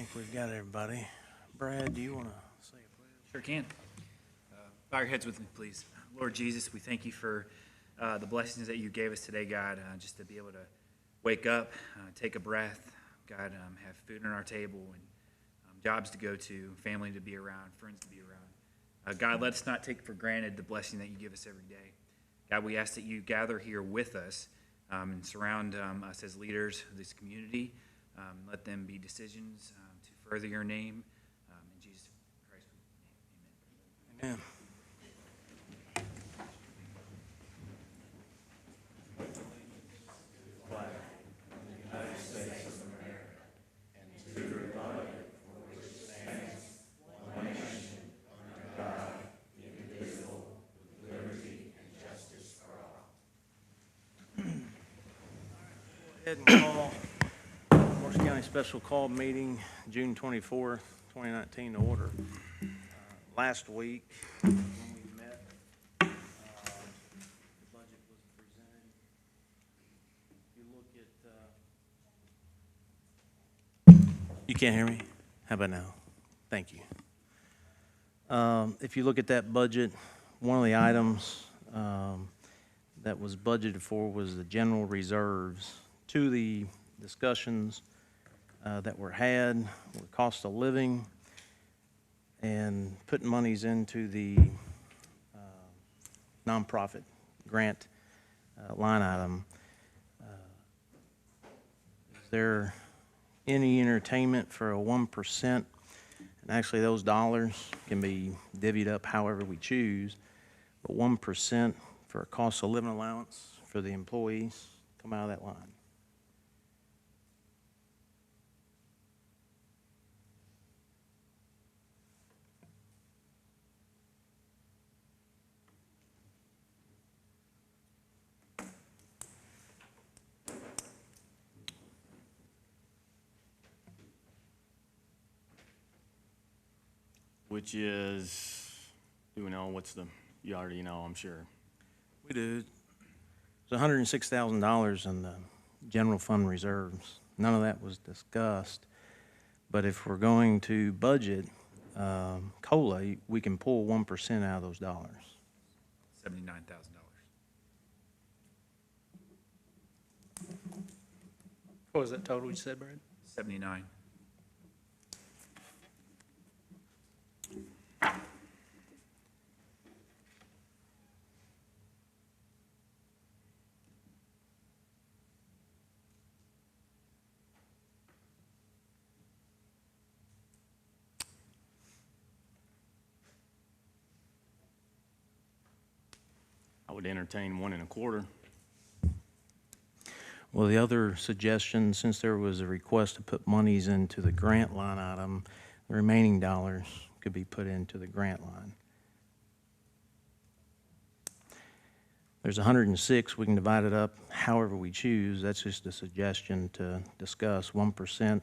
think we've got everybody. Brad, do you want to say a prayer? Sure can. Bow your heads with me, please. Lord Jesus, we thank you for the blessings that you gave us today, God, just to be able to wake up, take a breath, God, have food on our table, and jobs to go to, family to be around, friends to be around. God, let us not take for granted the blessing that you give us every day. God, we ask that you gather here with us and surround us as leaders of this community. Let them be decisions to further your name. In Jesus Christ, amen. Amen. Ahead and call Morris County Special Call Meeting, June 24th, 2019 to order. Last week, when we met, the budget was presented. If you look at, you can't hear me? How about now? Thank you. If you look at that budget, one of the items that was budgeted for was the general reserves. Two of the discussions that were had were cost of living and putting monies into the nonprofit grant line item. Is there any entertainment for a 1%? And actually those dollars can be divvied up however we choose, but 1% for a cost of living allowance for the employees come out of that line. Which is, do we know what's the, you already know, I'm sure. We do. It's $106,000 in the general fund reserves. None of that was discussed. But if we're going to budget COLA, we can pull 1% out of those dollars. $79,000. What was that total you said, Brad? 79. I would entertain 1 1/4. Well, the other suggestion, since there was a request to put monies into the grant line item, the remaining dollars could be put into the grant line. There's 106, we can divide it up however we choose. That's just a suggestion to discuss. 1%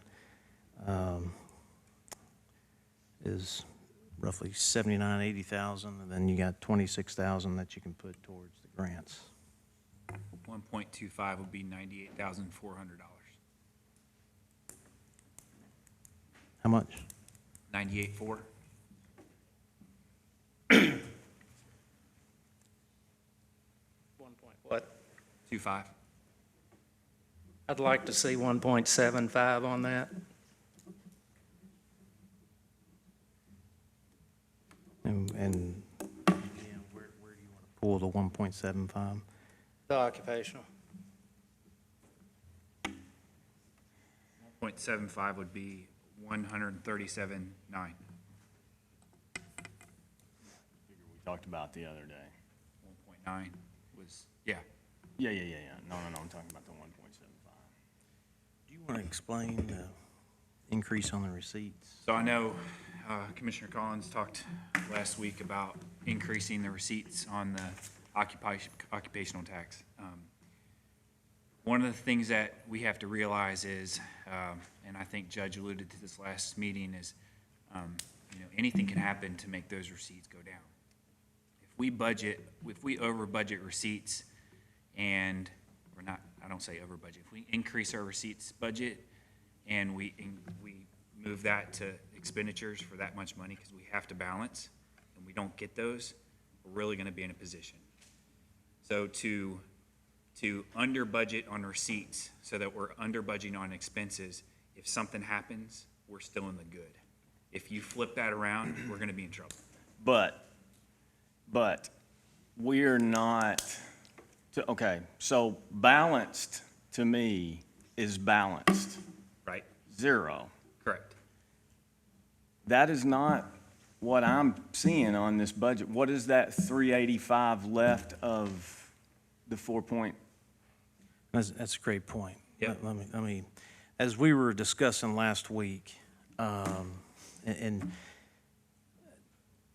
is roughly 79, 80,000, and then you got 26,000 that you can put towards the grants. 1.25 would be $98,400. How much? 98.4. What? 2.5. I'd like to see 1.75 on that. And where do you want to pull the 1.75? The occupational. 1.75 would be 137.9. We talked about the other day. 1.9 was, yeah. Yeah. No, I'm talking about the 1.75. Do you want to explain the increase on the receipts? So I know Commissioner Collins talked last week about increasing the receipts on the occupational tax. One of the things that we have to realize is, and I think Judge alluded to this last meeting, is anything can happen to make those receipts go down. If we over budget receipts, and we're not, I don't say over budget, if we increase our receipts budget and we move that to expenditures for that much money because we have to balance, and we don't get those, we're really gonna be in a position. So to under budget on receipts so that we're under budgeting on expenses, if something happens, we're still in the good. If you flip that around, we're gonna be in trouble. But we're not, okay, so balanced to me is balanced, Right? zero. Correct. That is not what I'm seeing on this budget. What is that 385 left of the 4 point? That's a great point. Yep. Let me, as we were discussing last week, and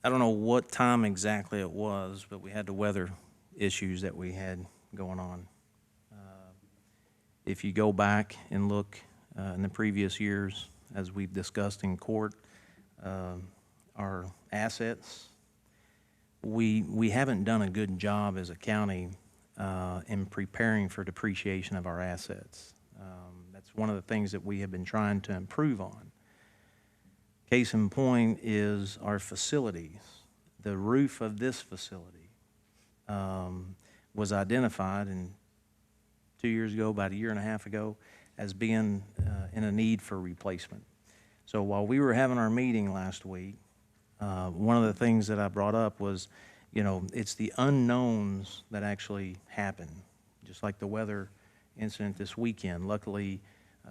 I don't know what time exactly it was, but we had the weather issues that we had going on. If you go back and look in the previous years, as we've discussed in court, our assets, we haven't done a good job as a county in preparing for depreciation of our assets. That's one of the things that we have been trying to improve on. Case in point is our facilities. The roof of this facility was identified 2 years ago, about a year and a half ago, as being in a need for replacement. So while we were having our meeting last week, one of the things that I brought up was, it's the unknowns that actually happen, just like the weather incident this weekend. Luckily,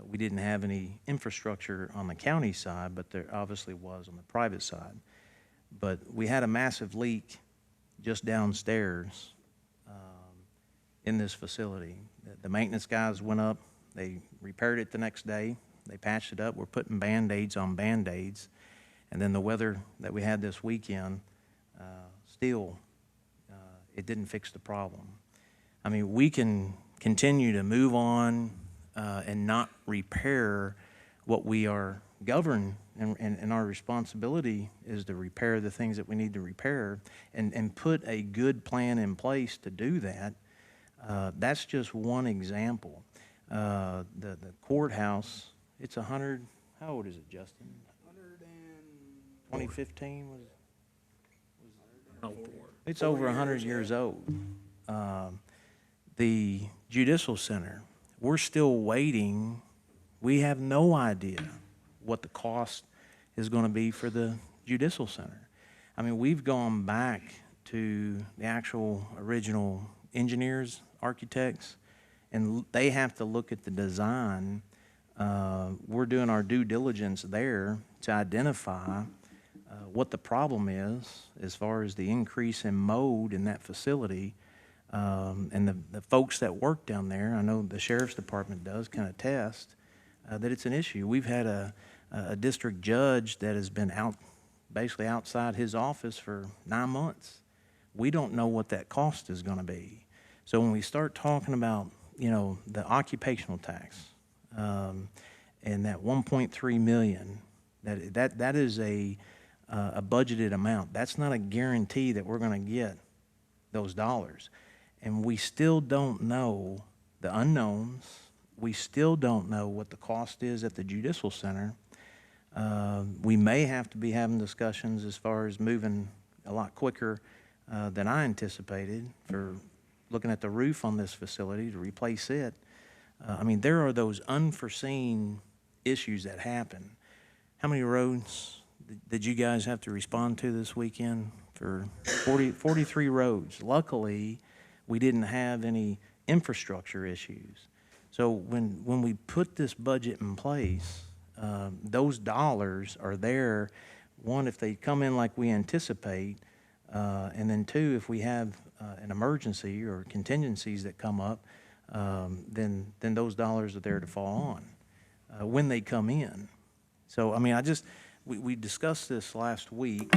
we didn't have any infrastructure on the county side, but there obviously was on the private side. But we had a massive leak just downstairs in this facility. The maintenance guys went up, they repaired it the next day, they patched it up. We're putting Band-Aids on Band-Aids. And then the weather that we had this weekend, still, it didn't fix the problem. I mean, we can continue to move on and not repair what we are governed, and our responsibility is to repair the things that we need to repair and put a good plan in place to do that. That's just one example. The courthouse, it's 100, how old is it, Justin? 2015 was it's over 100 years old. The judicial center, we're still waiting. We have no idea what the cost is going to be for the judicial center. I mean, we've gone back to the actual original engineers, architects, and they have to look at the design. We're doing our due diligence there to identify what the problem is as far as the increase in mold in that facility. And the folks that work down there, I know the sheriff's department does, can attest that it's an issue. We've had a district judge that has been basically outside his office for 9 months. We don't know what that cost is going to be. So when we start talking about, the occupational tax and that 1.3 million, that is a budgeted amount. That's not a guarantee that we're going to get those dollars. And we still don't know the unknowns. We still don't know what the cost is at the judicial center. We may have to be having discussions as far as moving a lot quicker than I anticipated for looking at the roof on this facility to replace it. I mean, there are those unforeseen issues that happen. How many roads did you guys have to respond to this weekend? For 43 roads. Luckily, we didn't have any infrastructure issues. So when we put this budget in place, those dollars are there. One, if they come in like we anticipate, and then two, if we have an emergency or contingencies that come up, then those dollars are there to fall on when they come in. So, I mean, we discussed this last week.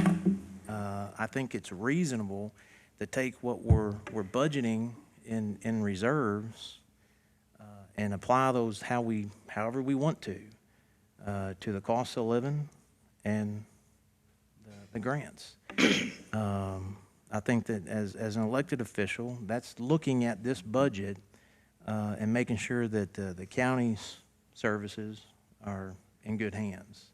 I think it's reasonable to take what we're budgeting in reserves and apply those however we want to the cost of living and the grants. I think that as an elected official, that's looking at this budget and making sure that the county's services are in good hands.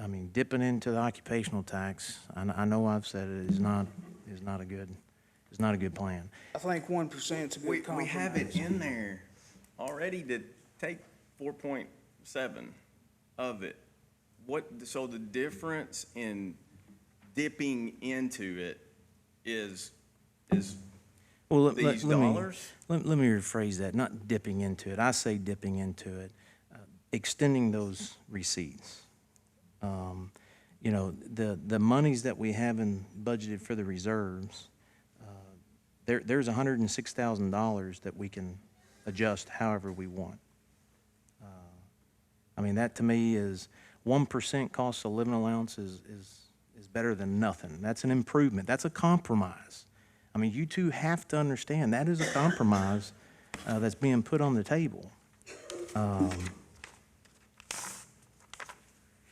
I mean, dipping into the occupational tax, I know I've said it, is not a good plan. I think 1% is a good compromise. We have it in there already to take 4.7 of it. So the difference in dipping into it is Well, these dollars? Let me rephrase that, not dipping into it. I say dipping into it, extending those receipts. You know, the monies that we have in budgeted for the reserves, there's $106,000 that we can adjust however we want. I mean, that to me is 1% cost of living allowance is better than nothing. That's an improvement. That's a compromise. I mean, you two have to understand that is a compromise that's being put on the table.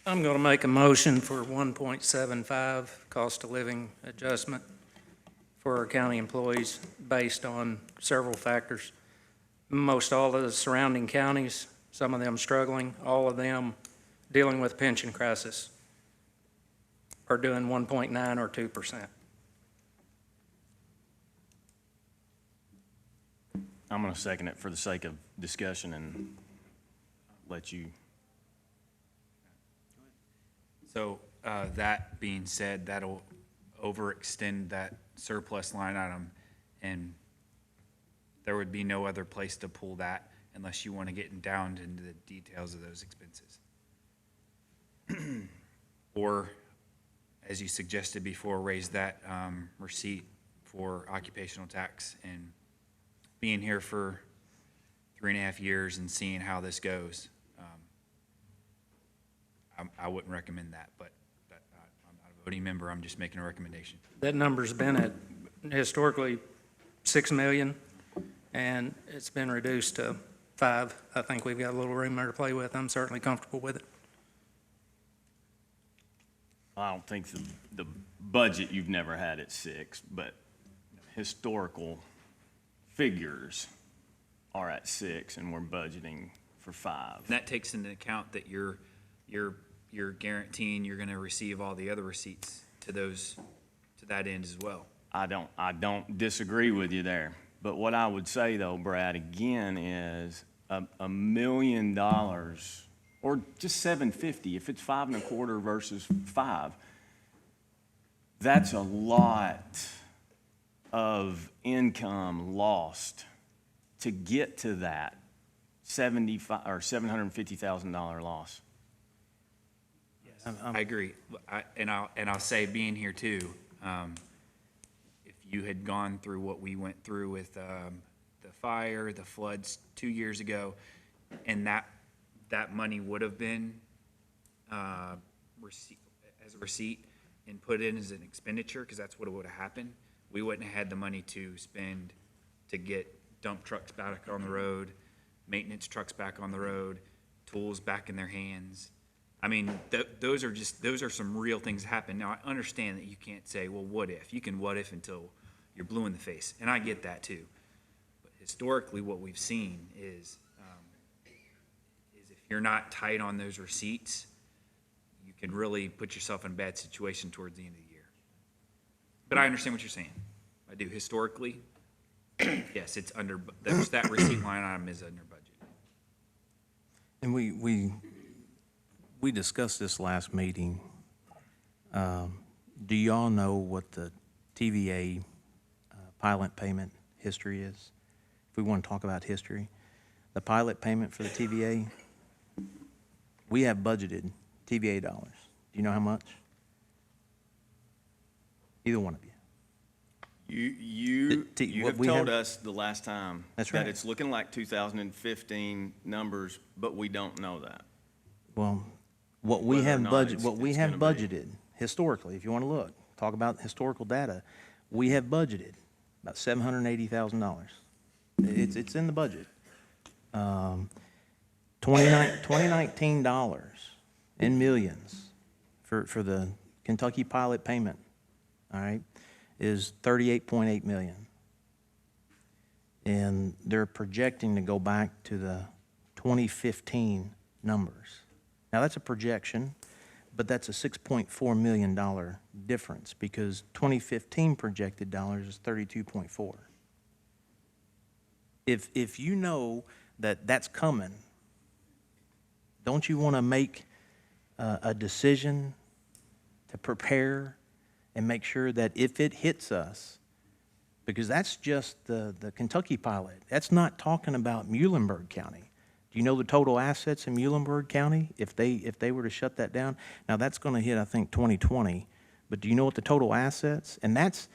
I'm going to make a motion for 1.75 cost of living adjustment for our county employees based on several factors. Most all of the surrounding counties, some of them struggling, all of them dealing with pension crisis, are doing 1.9 or 2%. I'm going to second it for the sake of discussion and let you. So that being said, that'll overextend that surplus line item, and there would be no other place to pull that unless you want to get down into the details of those expenses. Or, as you suggested before, raise that receipt for occupational tax. And being here for 3.5 years and seeing how this goes, I wouldn't recommend that, but I'm not a voting member. I'm just making a recommendation. That number's been at historically 6 million, and it's been reduced to 5. I think we've got a little room there to play with. I'm certainly comfortable with it. I don't think the budget you've never had at 6, but historical figures are at 6, and we're budgeting for 5. And that takes into account that you're guaranteeing you're going to receive all the other receipts to that end as well. I don't disagree with you there. But what I would say though, Brad, again, is $1 million or just 750, if it's 5.25 versus 5, that's a lot of income lost to get to that $750,000 loss. I agree. I'll say, being here too, if you had gone through what we went through with the fire, the floods 2 years ago, and that money would have been as a receipt and put in as an expenditure, because that's what would have happened, we wouldn't have had the money to spend to get dump trucks back on the road, maintenance trucks back on the road, tools back in their hands. I mean, those are some real things that happen. Now, I understand that you can't say, well, what if? You can what if until you're blue in the face, and I get that too. But historically, what we've seen is if you're not tight on those receipts, you can really put yourself in a bad situation towards the end of the year. But I understand what you're saying. I do. Historically, yes, it's under, that receipt line item is under budget. And we discussed this last meeting. Do y'all know what the TVA pilot payment history is? If we want to talk about history, the pilot payment for the TVA, we have budgeted TVA dollars. Do you know how much? Either one of you. You what have we told have- us the last time That's that right. it's looking like 2015 numbers, but we don't know that. Well, what we Whether or have not budget, it's- what we it's have gonna be. budgeted historically, if you want to look, talk about historical data, we have budgeted about $780,000. It's in the budget. 2019 dollars in millions for the Kentucky pilot payment, all right, is 38.8 million. And they're projecting to go back to the 2015 numbers. Now, that's a projection, But that's a $6.4 million difference because 2015 projected dollars is 32.4. If you know that that's coming, don't you want to make a decision to prepare and make sure that if it hits us, because that's just the Kentucky pilot. That's not talking about Muhlenberg County. Do you know the total assets in Muhlenberg County if they were to shut that down? Now, that's going to hit, I think, 2020. But do you know what the total assets? And that's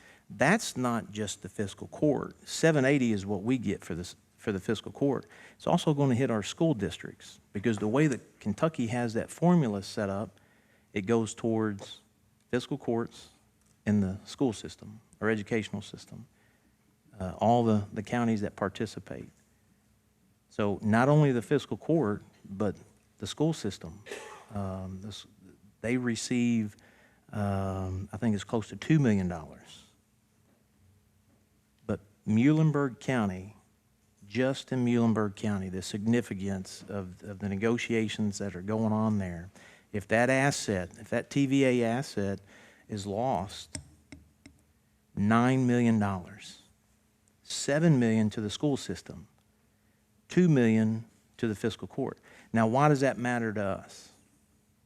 not just the fiscal court. 780 is what we get for the fiscal court. It's also going to hit our school districts because the way that Kentucky has that formula set up, it goes towards fiscal courts in the school system or educational system, all the counties that participate. So not only the fiscal court, but the school system. They receive, I think it's close to $2 million. But Muhlenberg County, just in Muhlenberg County, the significance of the negotiations that are going on there, if that TVA asset is lost, $9 million, $7 million to the school system, $2 million to the fiscal court. Now, why does that matter to us?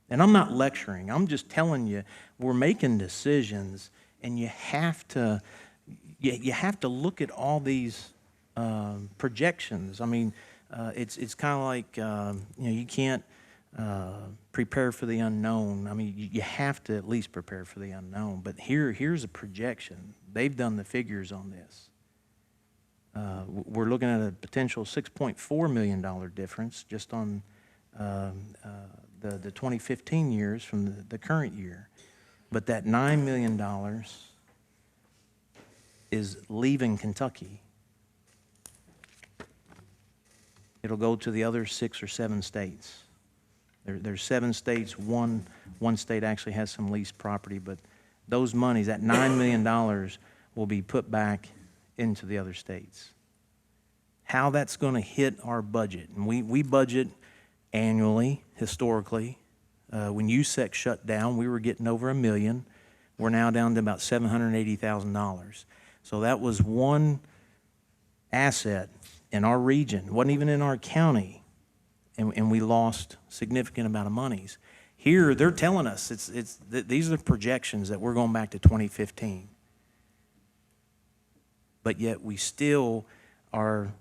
And I'm not lecturing. I'm just telling you, we're making decisions, and you have to look at all these projections. I mean, it's kind of like you can't prepare for the unknown. I mean, you have to at least prepare for the unknown. But here's a projection. They've done the figures on this. We're looking at a potential $6.4 million difference just on the 2015 years from the current year. But that $9 million is leaving Kentucky. It'll go to the other 6 or 7 states. There's 7 states. One state actually has some leased property, but those monies, that $9 million, will be put back into the other states. How that's going to hit our budget, and we budget annually, historically. When USEC shut down, we were getting over $1 million. We're now down to about $780,000. So that was one asset in our region. It wasn't even in our county, and we lost significant amount of monies. Here, they're telling us these are the projections that we're going back to 2015. But yet we still are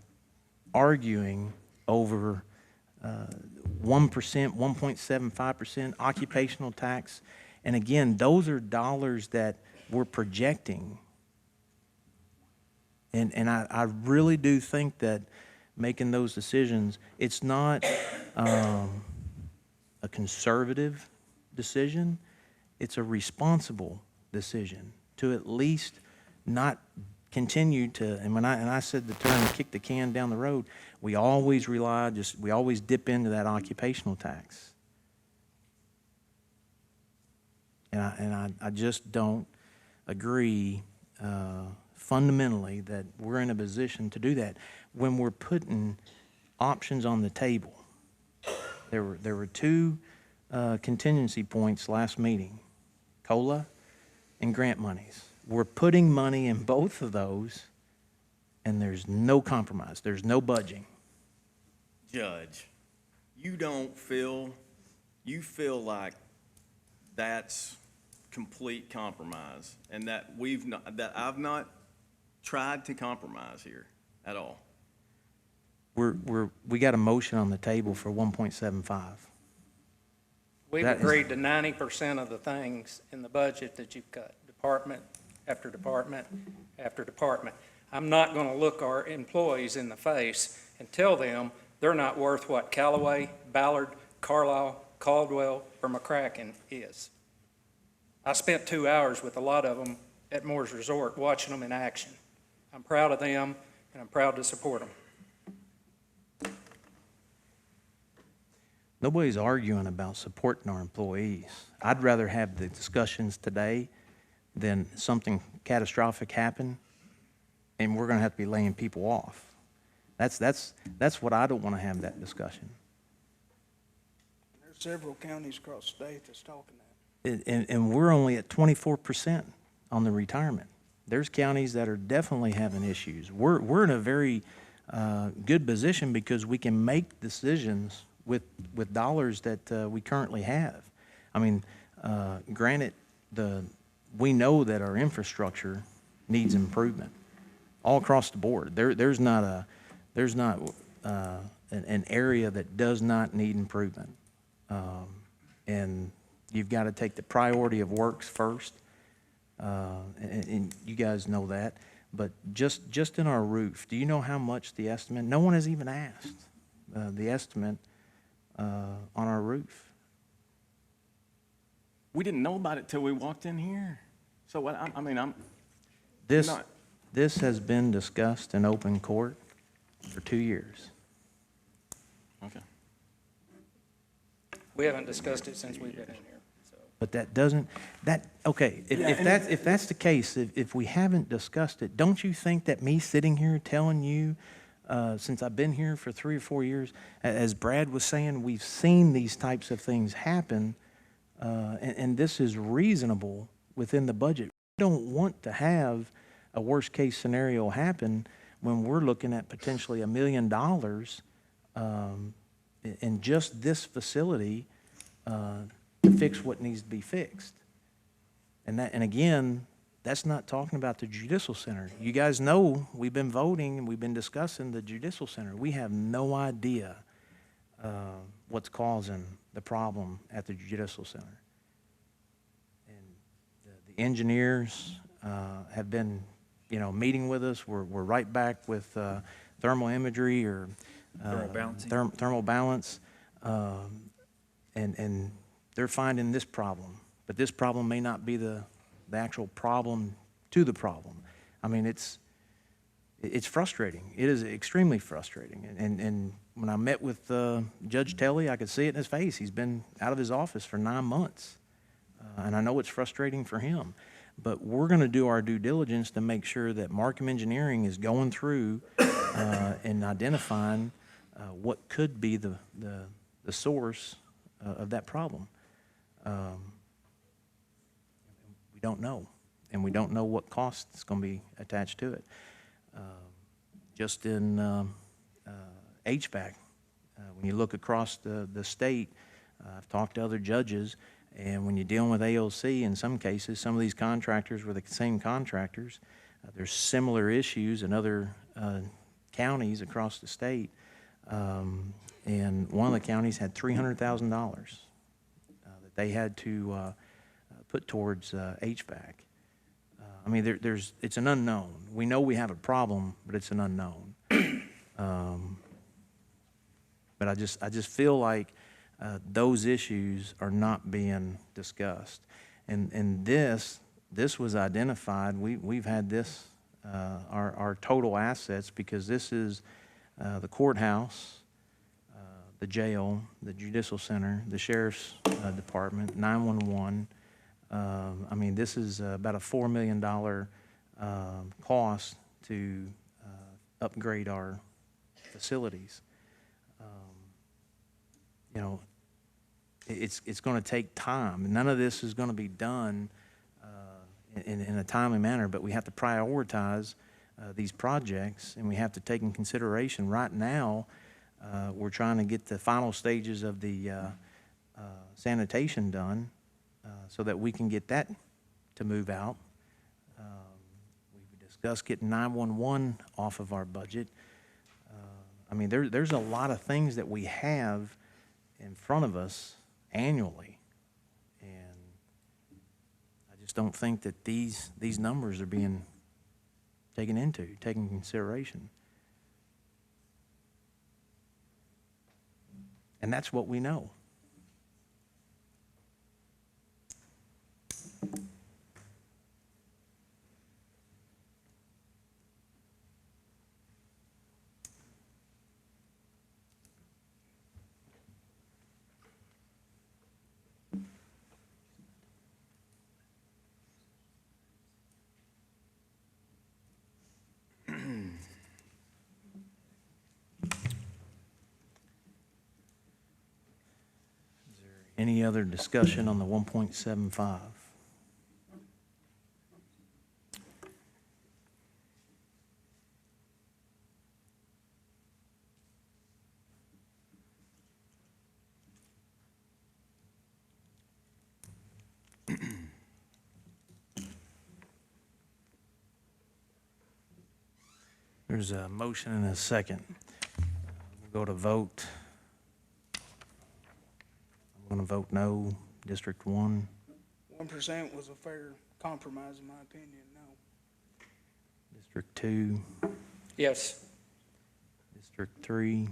arguing over 1%, 1.75% occupational tax. And again, those are dollars that we're projecting. And I really do think that making those decisions, it's not a conservative decision. It's a responsible decision to at least not continue to, and when I said the term kick the can down the road, we always we always dip into that occupational tax. And I just don't agree fundamentally that we're in a position to do that when we're putting options on the table. There were 2 contingency points last meeting, COLA and grant monies. We're putting money in both of those, and there's no compromise. There's no budging. Judge, you feel like that's complete compromise, and that I've not tried to compromise here at all. We got a motion on the table for 1.75. We've agreed to 90% of the things in the budget that you've cut, department after department after department. I'm not going to look our employees in the face and tell them they're not worth what Callaway, Ballard, Carlisle, Caldwell, or McCracken is. I spent 2 hours with a lot of them at Moore's Resort watching them in action. I'm proud of them, and I'm proud to support them. Nobody's arguing about supporting our employees. I'd rather have the discussions today than something catastrophic happen, and we're going to have to be laying people off. That's what I don't want to have that discussion. There's several counties across the state that's talking that. And we're only at 24% on the retirement. There's counties that are definitely having issues. We're in a very good position because we can make decisions with dollars that we currently have. I mean, granted, we know that our infrastructure needs improvement all across the board. There's not an area that does not need improvement. And you've got to take the priority of works first, and you guys know that. But just in our roof, do you know how much the estimate? No one has even asked the estimate on our roof. We didn't know about it till we walked in here. So what, I mean, I'm This not, this has been discussed in open court for 2 years. okay. We haven't discussed it since we've been in here, so. But that doesn't, okay, if that's the case, if we haven't discussed it, don't you think that me sitting here telling you, since I've been here for 3 or 4 years, as Brad was saying, we've seen these types of things happen, and this is reasonable within the budget. We don't want to have a worst-case scenario happen when we're looking at potentially $1 million in just this facility to fix what needs to be fixed. And again, that's not talking about the judicial center. You guys know we've been voting and we've been discussing the judicial center. We have no idea what's causing the problem at the judicial center. And the engineers have been, meeting with us. We're right back with thermal imagery or Thermal balancing. thermal balance, and they're finding this problem. But this problem may not be the actual problem to the problem. I mean, it's frustrating. It is extremely frustrating. And when I met with Judge Telly, I could see it in his face. He's been out of his office for 9 months. And I know it's frustrating for him. But we're going to do our due diligence to make sure that Markham Engineering is going through and identifying what could be the source of that problem. We don't know, and we don't know what cost is going to be attached to it. Just in HVAC, when you look across the state, I've talked to other judges, and when you're dealing with AOC, in some cases, some of these contractors were the same contractors. There's similar issues in other counties across the state. And one of the counties had $300,000 that they had to put towards HVAC. I mean, it's an unknown. We know we have a problem, but it's an unknown. But I just feel like those issues are not being discussed. And this was identified. We've had this, our total assets, because this is the courthouse, the jail, the judicial center, the sheriff's department, 911. I mean, this is about a $4 million cost to upgrade our facilities. It's going to take time. None of this is going to be done in a timely manner, but we have to prioritize these projects, and we have to take in consideration right now we're trying to get the final stages of the sanitation done so that we can get that to move out. We've discussed getting 911 off of our budget. I mean, there's a lot of things that we have in front of us annually, and I just don't think that these numbers are being taken into consideration. And that's what we know. Any other discussion on the 1.75? There's a motion and a second. We'll go to vote. I'm going to vote no. District 1, 1% was a fair compromise, in my opinion, no. District 2, Yes. District 3,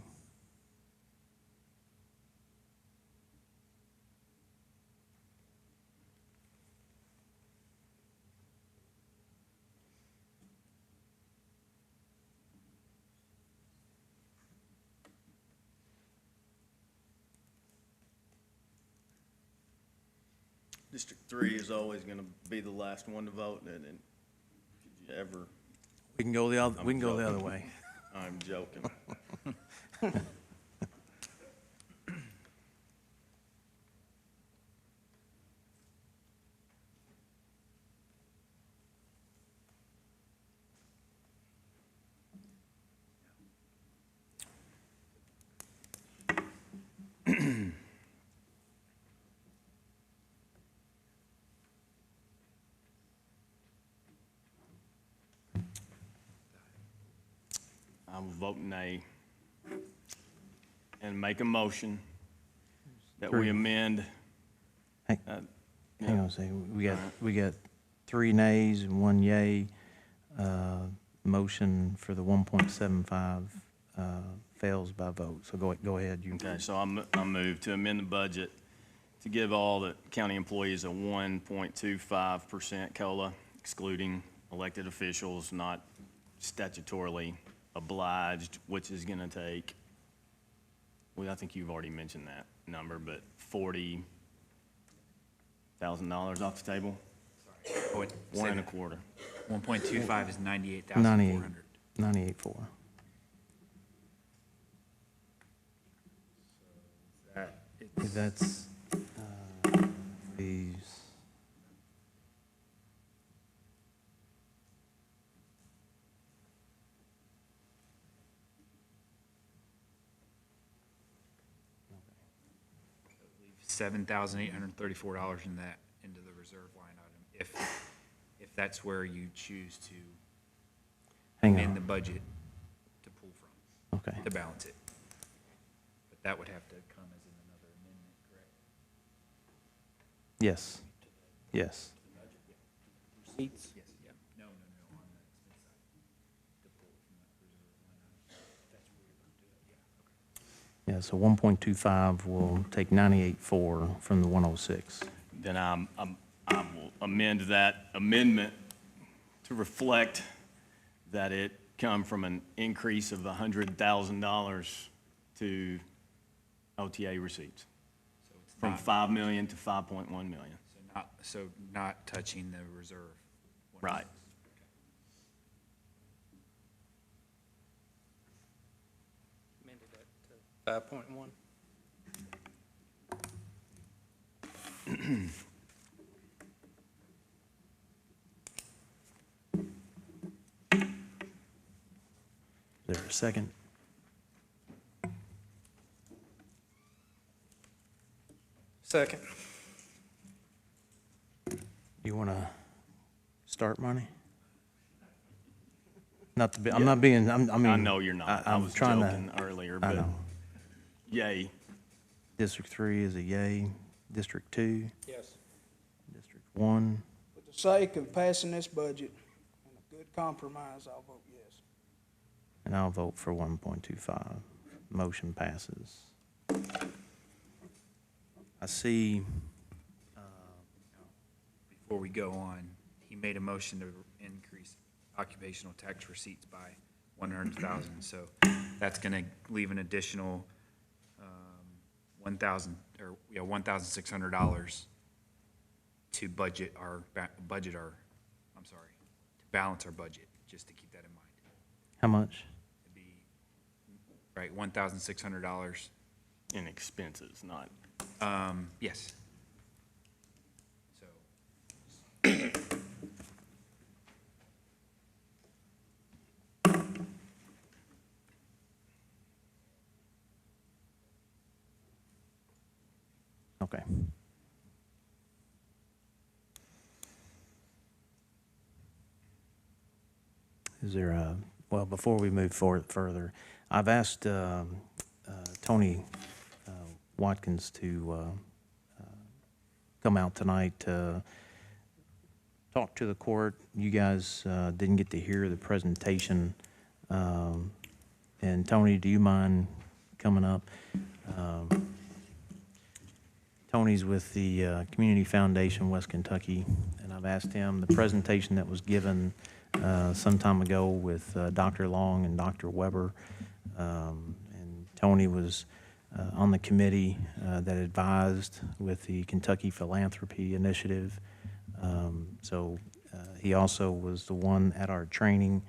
District 3 is always going to be the last one to vote, and could you ever, we can go the other way. I'm joking. I will vote nay and make a motion that we amend. Hang on a second. We got 3 nays and 1 yay. Motion for the 1.75 fails by vote. So go ahead. You Okay, so I move to amend the budget to give all the county employees a 1.25% COLA, excluding elected officials not statutorily obliged, which is gonna take, well, I think you've already mentioned that number, but $40,000 off the table? Wait, One say and a that. quarter. 1.25 is 98,400. 98.4. That's these. $7,834 in that, into the reserve line item, if that's where you choose to Hang amend the on. budget to pull from, Okay. to balance it. But that would have to come as in another amendment, correct? Yes. Yes. Receipts? Yes, yeah. No, on the expense side, to pull from that reserve line item. That's where you're going to do it, yeah, okay. Yeah, so 1.25 will take 98.4 from the 106. Then I will amend that amendment to reflect that it come from an increase of $100,000 to OTA receipts, So it's from not, 5 million to 5.1 million. so not touching the reserve. Right. Amended that to 5.1. Is there a second? Second. You want to start, Money? Not to be, I'm not being, I mean. I know you're not. I I'm was trying to- joking earlier, I but know. yay. District 3 is a yay. District 2, Yes. District 1, For the sake of passing this budget and a good compromise, I'll vote yes. and I'll vote for 1.25. Motion passes. I see, Before we go on, he made a motion to increase occupational tax receipts by 100,000. So that's going to leave an additional $1,600 to balance our budget, just to keep that in mind. how much? It'd be, right, $1,600. In expenses, not Yes. So, Okay. Is there a, well, before we move forward further, I've asked Tony Watkins to come out tonight to talk to the court. You guys didn't get to hear the presentation. And Tony, do you mind coming up? Tony's with the Community Foundation West Kentucky, and I've asked him, the presentation that was given some time ago with Dr. Long and Dr. Weber, and Tony was on the committee that advised with the Kentucky Philanthropy Initiative. So he also was the one at our training.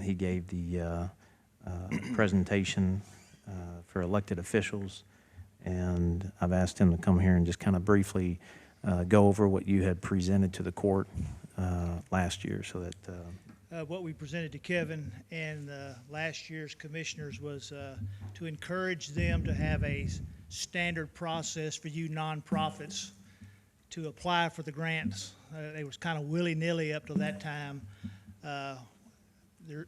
He gave the presentation for elected officials, and I've asked him to come here and just kind of briefly go over what you had presented to the court last year, so that What we presented to Kevin and last year's commissioners was to encourage them to have a standard process for you nonprofits to apply for the grants. It was kind of willy-nilly up to that time.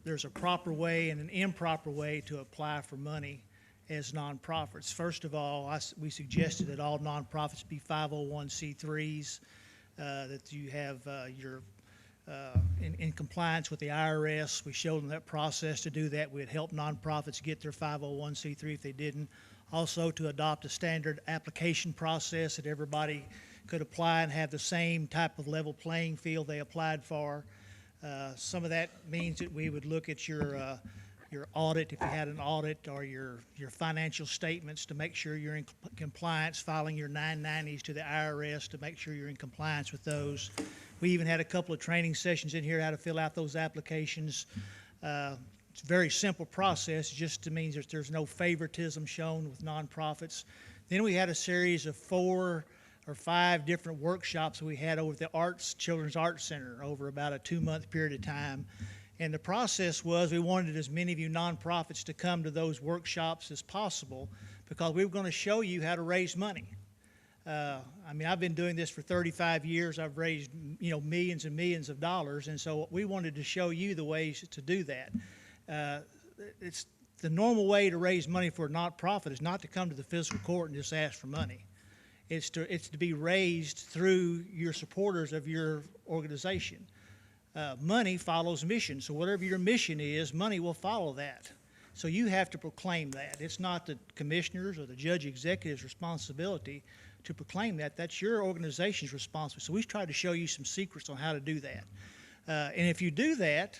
There's a proper way and an improper way to apply for money as nonprofits. First of all, we suggested that all nonprofits be 501c3s, that you have your in compliance with the IRS. We showed them that process to do that. We'd help nonprofits get their 501c3 if they didn't. Also to adopt a standard application process that everybody could apply and have the same type of level playing field they applied for. Some of that means that we would look at your audit, if you had an audit, or your financial statements to make sure you're in compliance, filing your 990s to the IRS to make sure you're in compliance with those. We even had a couple of training sessions in here how to fill out those applications. It's a very simple process. It just means that there's no favoritism shown with nonprofits. Then we had a series of 4 or 5 different workshops we had over at the Children's Arts Center over about a 2-month period of time. And the process was we wanted as many of you nonprofits to come to those workshops as possible because we were going to show you how to raise money. I mean, I've been doing this for 35 years. I've raised, millions and millions of dollars, and so we wanted to show you the ways to do that. It's the normal way to raise money for a nonprofit is not to come to the fiscal court and just ask for money. It's to be raised through your supporters of your organization. Money follows mission, so whatever your mission is, money will follow that. So you have to proclaim that. It's not the commissioners or the judge executive's responsibility to proclaim that. That's your organization's responsibility. So we've tried to show you some secrets on how to do that. And if you do that,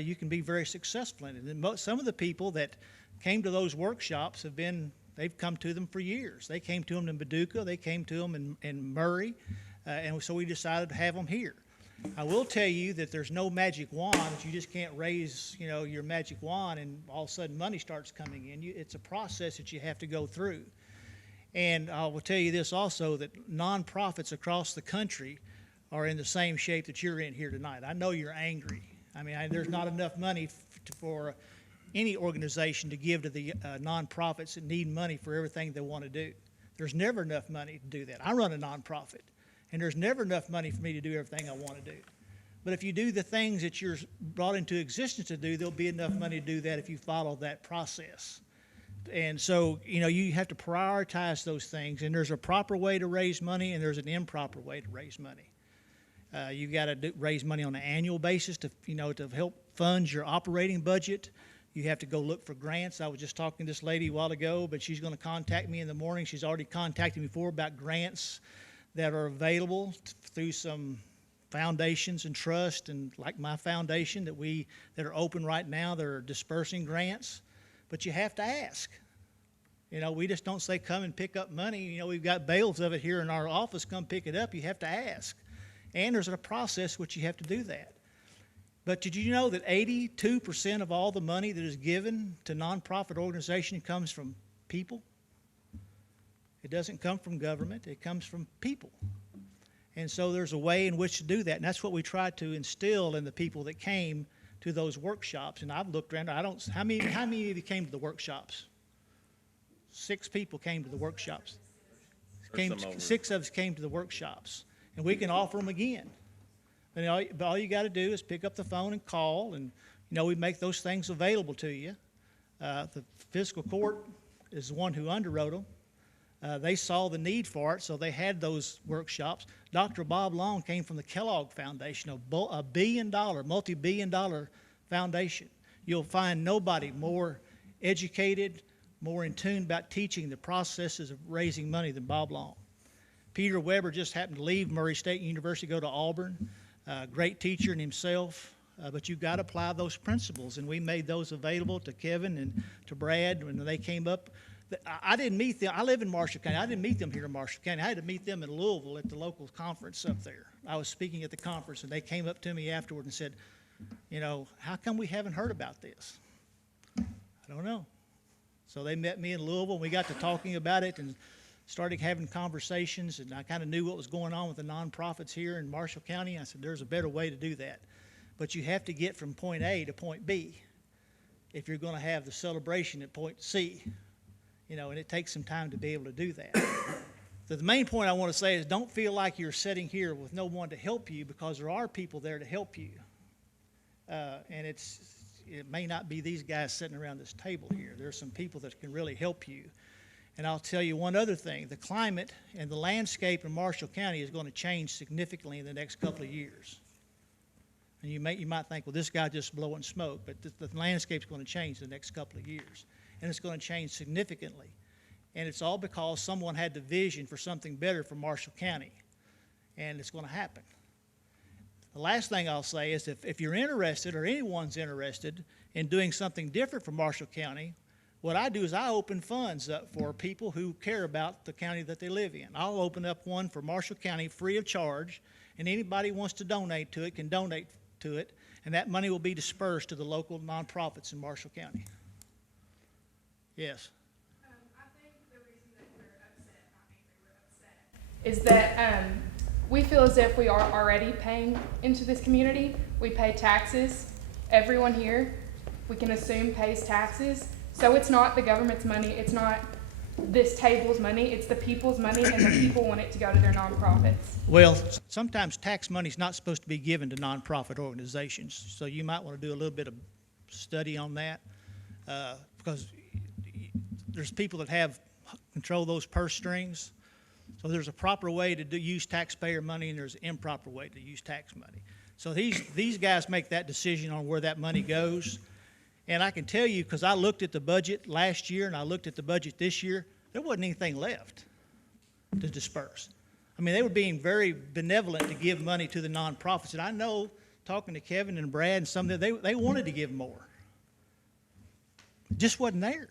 you can be very successful in it. And some of the people that came to those workshops they've come to them for years. They came to them in Paducah, they came to them in Murray, and so we decided to have them here. I will tell you that there's no magic wand, that you just can't raise, your magic wand and all of a sudden money starts coming in. It's a process that you have to go through. And I will tell you this also, that nonprofits across the country are in the same shape that you're in here tonight. I know you're angry. I mean, there's not enough money for any organization to give to the nonprofits that need money for everything they want to do. There's never enough money to do that. I run a nonprofit, and there's never enough money for me to do everything I want to do. But if you do the things that you're brought into existence to do, there'll be enough money to do that if you follow that process. And so, you have to prioritize those things, and there's a proper way to raise money, and there's an improper way to raise money. You've got to raise money on an annual basis to help fund your operating budget. You have to go look for grants. I was just talking to this lady a while ago, but she's going to contact me in the morning. She's already contacted me before about grants that are available through some foundations and trusts, and like my foundation that are open right now, they're dispersing grants. But you have to ask. We just don't say come and pick up money. We've got bales of it here in our office. Come pick it up. You have to ask. And there's a process which you have to do that. But did you know that 82% of all the money that is given to nonprofit organizations comes from people? It doesn't come from government, it comes from people. And so there's a way in which to do that, and that's what we tried to instill in the people that came to those workshops. And I've looked around, how many of you came to the workshops? 6 people came to the workshops. Six of us came to the workshops, and we can offer them again. And all you got to do is pick up the phone and call, and we make those things available to you. The fiscal court is the one who underwrote them. They saw the need for it, so they had those workshops. Dr. Bob Long came from the Kellogg Foundation, a billion-dollar, multi-billion-dollar foundation. You'll find nobody more educated, more in tune about teaching the processes of raising money than Bob Long. Peter Weber just happened to leave Murray State University, go to Auburn. Great teacher in himself, but you've got to apply those principles, and we made those available to Kevin and to Brad when they came up. I didn't meet them. I live in Marshall County. I didn't meet them here in Marshall County. I had to meet them in Louisville at the local conference up there. I was speaking at the conference, and they came up to me afterward and said, how come we haven't heard about this? I don't know. So they met me in Louisville, and we got to talking about it and started having conversations, and I kind of knew what was going on with the nonprofits here in Marshall County. I said, there's a better way to do that. But you have to get from point A to point B if you're going to have the celebration at point C. And it takes some time to be able to do that. So the main point I want to say is don't feel like you're sitting here with no one to help you, because there are people there to help you. And it may not be these guys sitting around this table here. There are some people that can really help you. And I'll tell you one other thing. The climate and the landscape in Marshall County is going to change significantly in the next couple of years. And you might think, well, this guy just blowing smoke, but the landscape's going to change the next couple of years. And it's going to change significantly. And it's all because someone had the vision for something better for Marshall County. And it's going to happen. The last thing I'll say is if you're interested, or anyone's interested in doing something different for Marshall County, what I do is I open funds up for people who care about the county that they live in. I'll open up one for Marshall County free of charge, and anybody who wants to donate to it can donate to it, and that money will be dispersed to the local nonprofits in Marshall County. Yes. I think the reason that we're upset, is that we feel as if we are already paying into this community. We pay taxes. Everyone here, we can assume, pays taxes. So it's not the government's money. It's not this table's money. It's the people's money, and the people want it to go to their nonprofits. Well, sometimes tax money is not supposed to be given to nonprofit organizations, so you might want to do a little bit of study on that, because there's people that control those purse strings. So there's a proper way to use taxpayer money, and there's an improper way to use tax money. So these guys make that decision on where that money goes. And I can tell you, because I looked at the budget last year and I looked at the budget this year, there wasn't anything left to disperse. I mean, they were being very benevolent to give money to the nonprofits. And I know, talking to Kevin and Brad and some of them, they wanted to give more. It just wasn't there.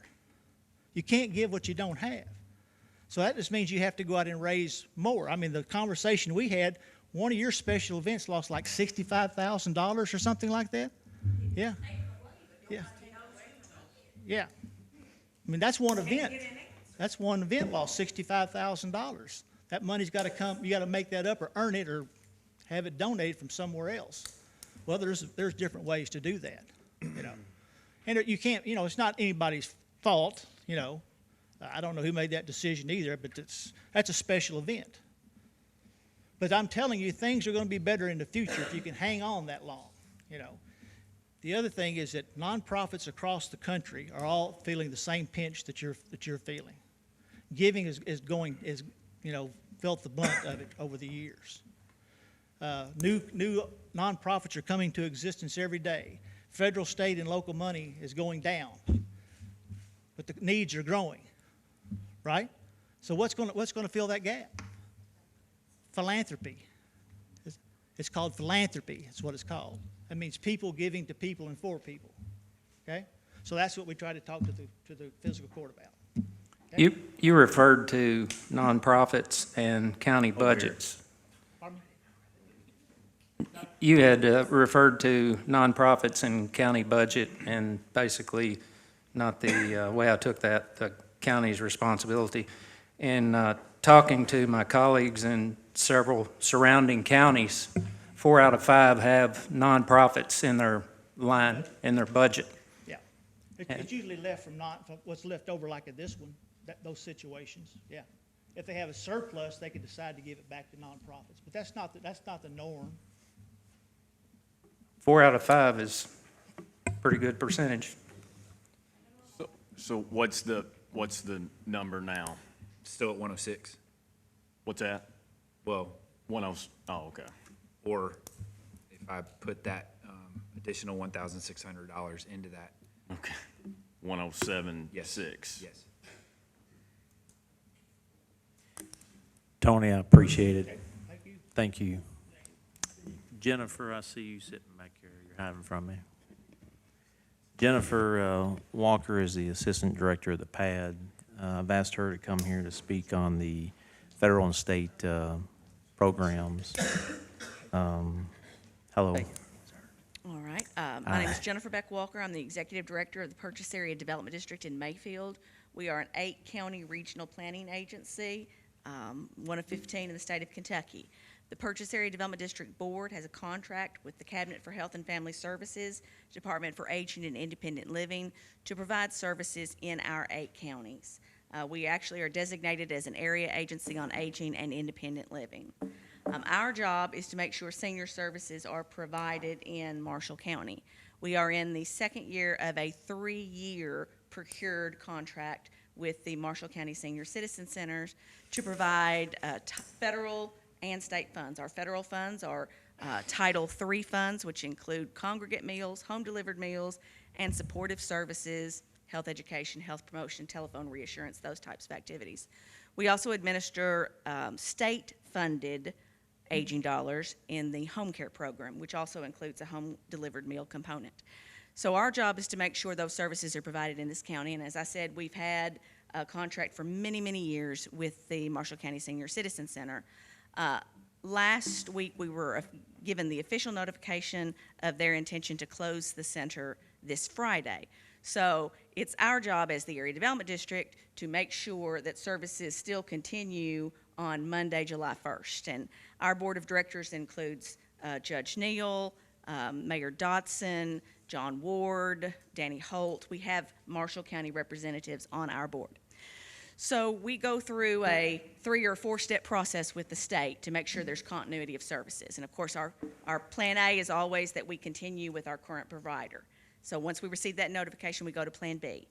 You can't give what you don't have. So that just means you have to go out and raise more. I mean, the conversation we had, one of your special events lost like $65,000 or something like that. Yeah. Yeah. Yeah. I mean, that's one event. That's one event lost $65,000. That money's got to come. You got to make that up or earn it or have it donated from somewhere else. Well, there's different ways to do that, And you can't, it's not anybody's fault, I don't know who made that decision either, but that's a special event. But I'm telling you, things are going to be better in the future if you can hang on that long, The other thing is that nonprofits across the country are all feeling the same pinch that you're feeling. Giving is felt the brunt of it over the years. New nonprofits are coming to existence every day. Federal, state, and local money is going down, but the needs are growing, right? So what's going to fill that gap? Philanthropy. It's called philanthropy. That's what it's called. That means people giving to people and for people. Okay? So that's what we try to talk to the fiscal court about. Okay? You referred to nonprofits and county budgets. Pardon me? You had referred to nonprofits and county budget, and basically not the way I took that, the county's responsibility. In talking to my colleagues in several surrounding counties, 4 out of 5 have nonprofits in their line, in their budget. Yeah. It's usually left from from what's left over like in this one, those situations, yeah. If they have a surplus, they can decide to give it back to nonprofits, but that's not the norm. 4 out of 5 is a pretty good percentage. So what's the number now? Still at 106. What's that? Well, 10, oh, okay. or if I put that additional $1,600 into that. Okay. 107.6. Yes. Tony, I appreciate it. Thank you. Thank you. Jennifer, I see you sitting back here. You're hiding from me. Jennifer Walker is the Assistant Director of the PAD. I've asked her to come here to speak on the federal and state programs. Hello. All right. My name is Jennifer Beck Walker. I'm the Executive Director of the Purchase Area Development District in Mayfield. We are an 8-county regional planning agency, one of 15 in the state of Kentucky. The Purchase Area Development District Board has a contract with the Cabinet for Health and Family Services, Department for Aging and Independent Living, to provide services in our 8 counties. We actually are designated as an area agency on aging and independent living. Our job is to make sure senior services are provided in Marshall County. We are in the second year of a 3-year procured contract with the Marshall County Senior Citizen Centers to provide federal and state funds. Our federal funds are Title III funds, which include congregate meals, home-delivered meals, and supportive services, health education, health promotion, telephone reassurance, those types of activities. We also administer state-funded aging dollars in the home care program, which also includes a home-delivered meal component. So our job is to make sure those services are provided in this county, and as I said, we've had a contract for many, many years with the Marshall County Senior Citizen Center. Last week, we were given the official notification of their intention to close the center this Friday. So it's our job as the Area Development District to make sure that services still continue on Monday, July 1st. And our board of directors includes Judge Neal, Mayor Dodson, John Ward, Danny Holt. We have Marshall County representatives on our board. So we go through a 3 or 4-step process with the state to make sure there's continuity of services. And of course, our plan A is always that we continue with our current provider. So once we receive that notification, we go to plan B.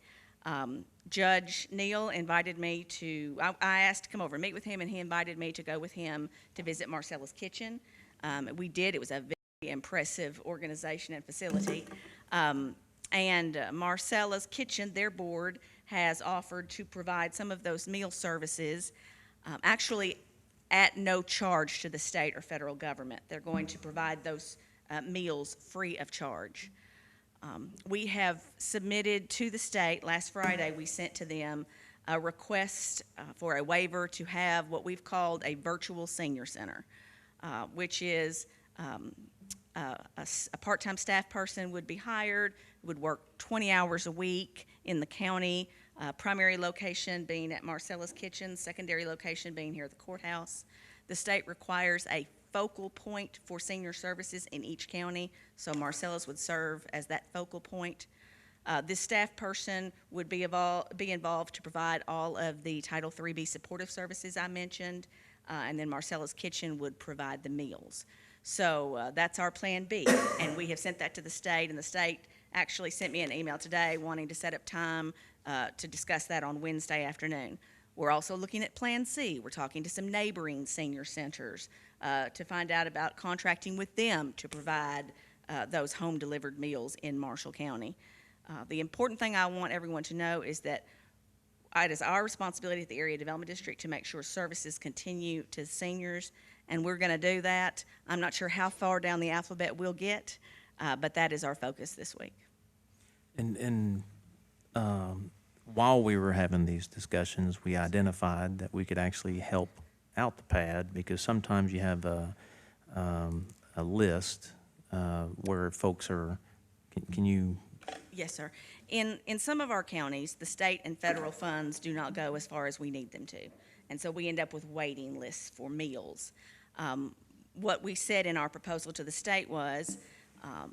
Judge Neal invited me to, I asked to come over and meet with him, and he invited me to go with him to visit Marcella's Kitchen. We did. It was a very impressive organization and facility. And Marcella's Kitchen, their board, has offered to provide some of those meal services, actually at no charge to the state or federal government. They're going to provide those meals free of charge. We have submitted to the state, last Friday, we sent to them a request for a waiver to have what we've called a virtual senior center, which is a part-time staff person would be hired, would work 20 hours a week in the county, primary location being at Marcella's Kitchen, secondary location being here at the courthouse. The state requires a focal point for senior services in each county, so Marcella's would serve as that focal point. This staff person would be involved to provide all of the Title IIIB supportive services I mentioned, and then Marcella's Kitchen would provide the meals. So that's our plan B, and we have sent that to the state, and the state actually sent me an email today wanting to set up time to discuss that on Wednesday afternoon. We're also looking at Plan C. We're talking to some neighboring senior centers to find out about contracting with them to provide those home-delivered meals in Marshall County. The important thing I want everyone to know is that it is our responsibility at the Area Development District to make sure services continue to seniors, and we're going to do that. I'm not sure how far down the alphabet we'll get, but that is our focus this week. And while we were having these discussions, we identified that we could actually help out the PAD, because sometimes you have a list where folks are, can you Yes, sir. In some of our counties, the state and federal funds do not go as far as we need them to. And so we end up with waiting lists for meals. What we said in our proposal to the state was,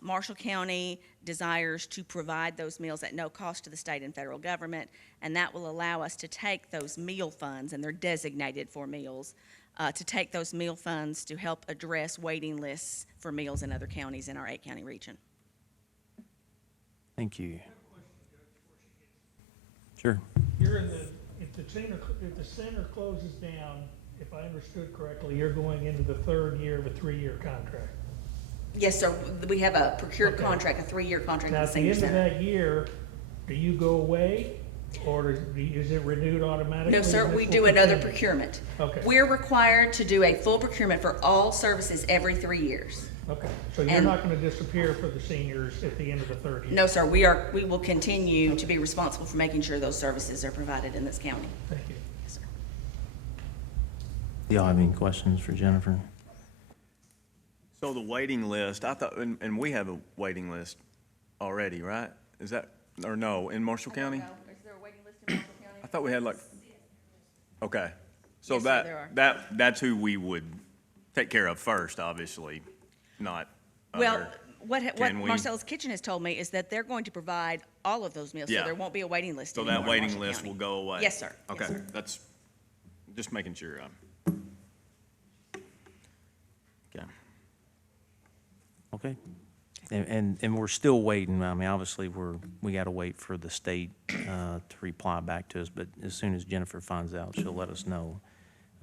Marshall County desires to provide those meals at no cost to the state and federal government, and that will allow us to take those meal funds, and they're designated for meals, to take those meal funds to help address waiting lists for meals in other counties in our 8-county region. Thank you. Sure. You're in the, if the center closes down, if I understood correctly, you're going into the third year of a 3-year contract. Yes, sir. We have a procured Okay. contract, a 3-year contract Now, with at the the senior end of center. that year, do you go away, or is it renewed automatically? No, sir, and we this do will another continue? procurement. Okay. We're required to do a full procurement for all services every 3 years. Okay, so you're And- not gonna disappear for the seniors at the end of the third year? No, sir, we will continue to be responsible for making sure those services are provided in this county. Thank you. Yes, sir. Do y'all have any questions for Jennifer? So the waiting list, I thought, and we have a waiting list already, right? Is that, or no, in Marshall County? Is there a waiting list in Marshall County? I thought we had like, okay. So Yes, sir, there are. that's who we would take care of first, obviously, not Well, other. what Can we- Marcella's Kitchen has told me is that they're going to provide all of those meals, so Yeah. there won't be a waiting list So anymore that in waiting Marshall list County. will go away? Yes, sir. Yes, Okay, sir. that's, just making sure. Okay. Okay. And we're still waiting. I mean, obviously, we got to wait for the state to reply back to us, but as soon as Jennifer finds out, she'll let us know.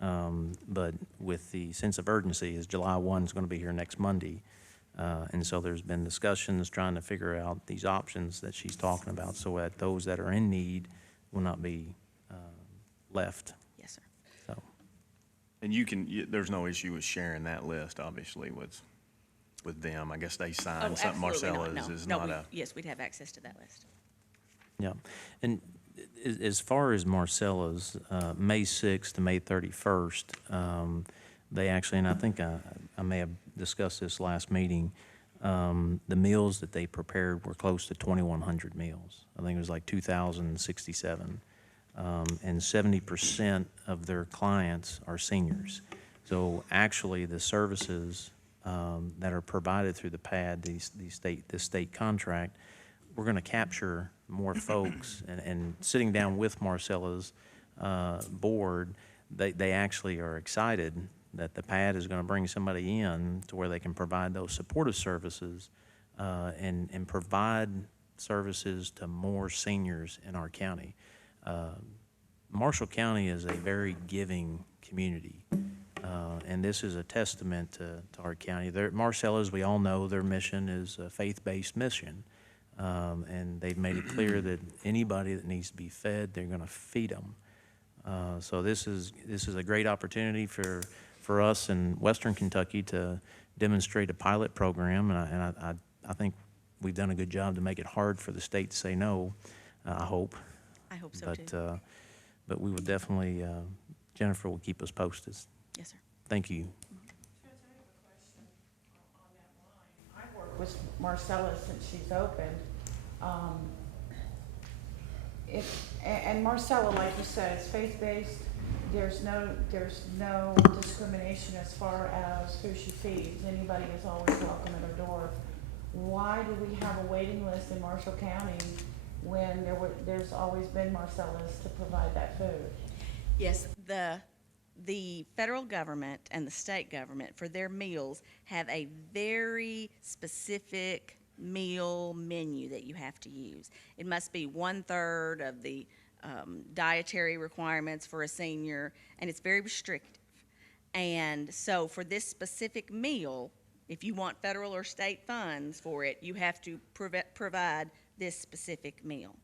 But with the sense of urgency, is July 1 is going to be here next Monday. And so there's been discussions trying to figure out these options that she's talking about so that those that are in need will not be left. Yes, sir. So, And there's no issue with sharing that list, obviously, with them. I guess they Oh, signed something absolutely not, Marcella's no. is No, not a. yes, we'd have access to that list. yeah. And as far as Marcella's, May 6th to May 31st, they actually, and I think I may have discussed this last meeting, the meals that they prepared were close to 2,100 meals. I think it was like 2,067. And 70% of their clients are seniors. So actually, the services that are provided through the PAD, this state contract, we're going to capture more folks. And sitting down with Marcella's board, they actually are excited that the PAD is going to bring somebody in to where they can provide those supportive services and provide services to more seniors in our county. Marshall County is a very giving community, and this is a testament to our county. Marcella's, we all know, their mission is a faith-based mission, and they've made it clear that anybody that needs to be fed, they're going to feed them. So this is a great opportunity for us in Western Kentucky to demonstrate a pilot program, and I think we've done a good job to make it hard for the state to say no, I hope. I hope so, too. But we will definitely, Jennifer will keep us posted. Yes, sir. Thank you. I work with Marcella since she's opened. And Marcella, like you said, is faith-based. There's no discrimination as far as who she feeds. Anybody is always welcome at her door. Why do we have a waiting list in Marshall County when there's always been Marcella's to provide that food? Yes, the federal government and the state government, for their meals, have a very specific meal menu that you have to use. It must be 1/3 of the dietary requirements for a senior, and it's very restrictive. And so for this specific meal, if you want federal or state funds for it, you have to provide this specific meal.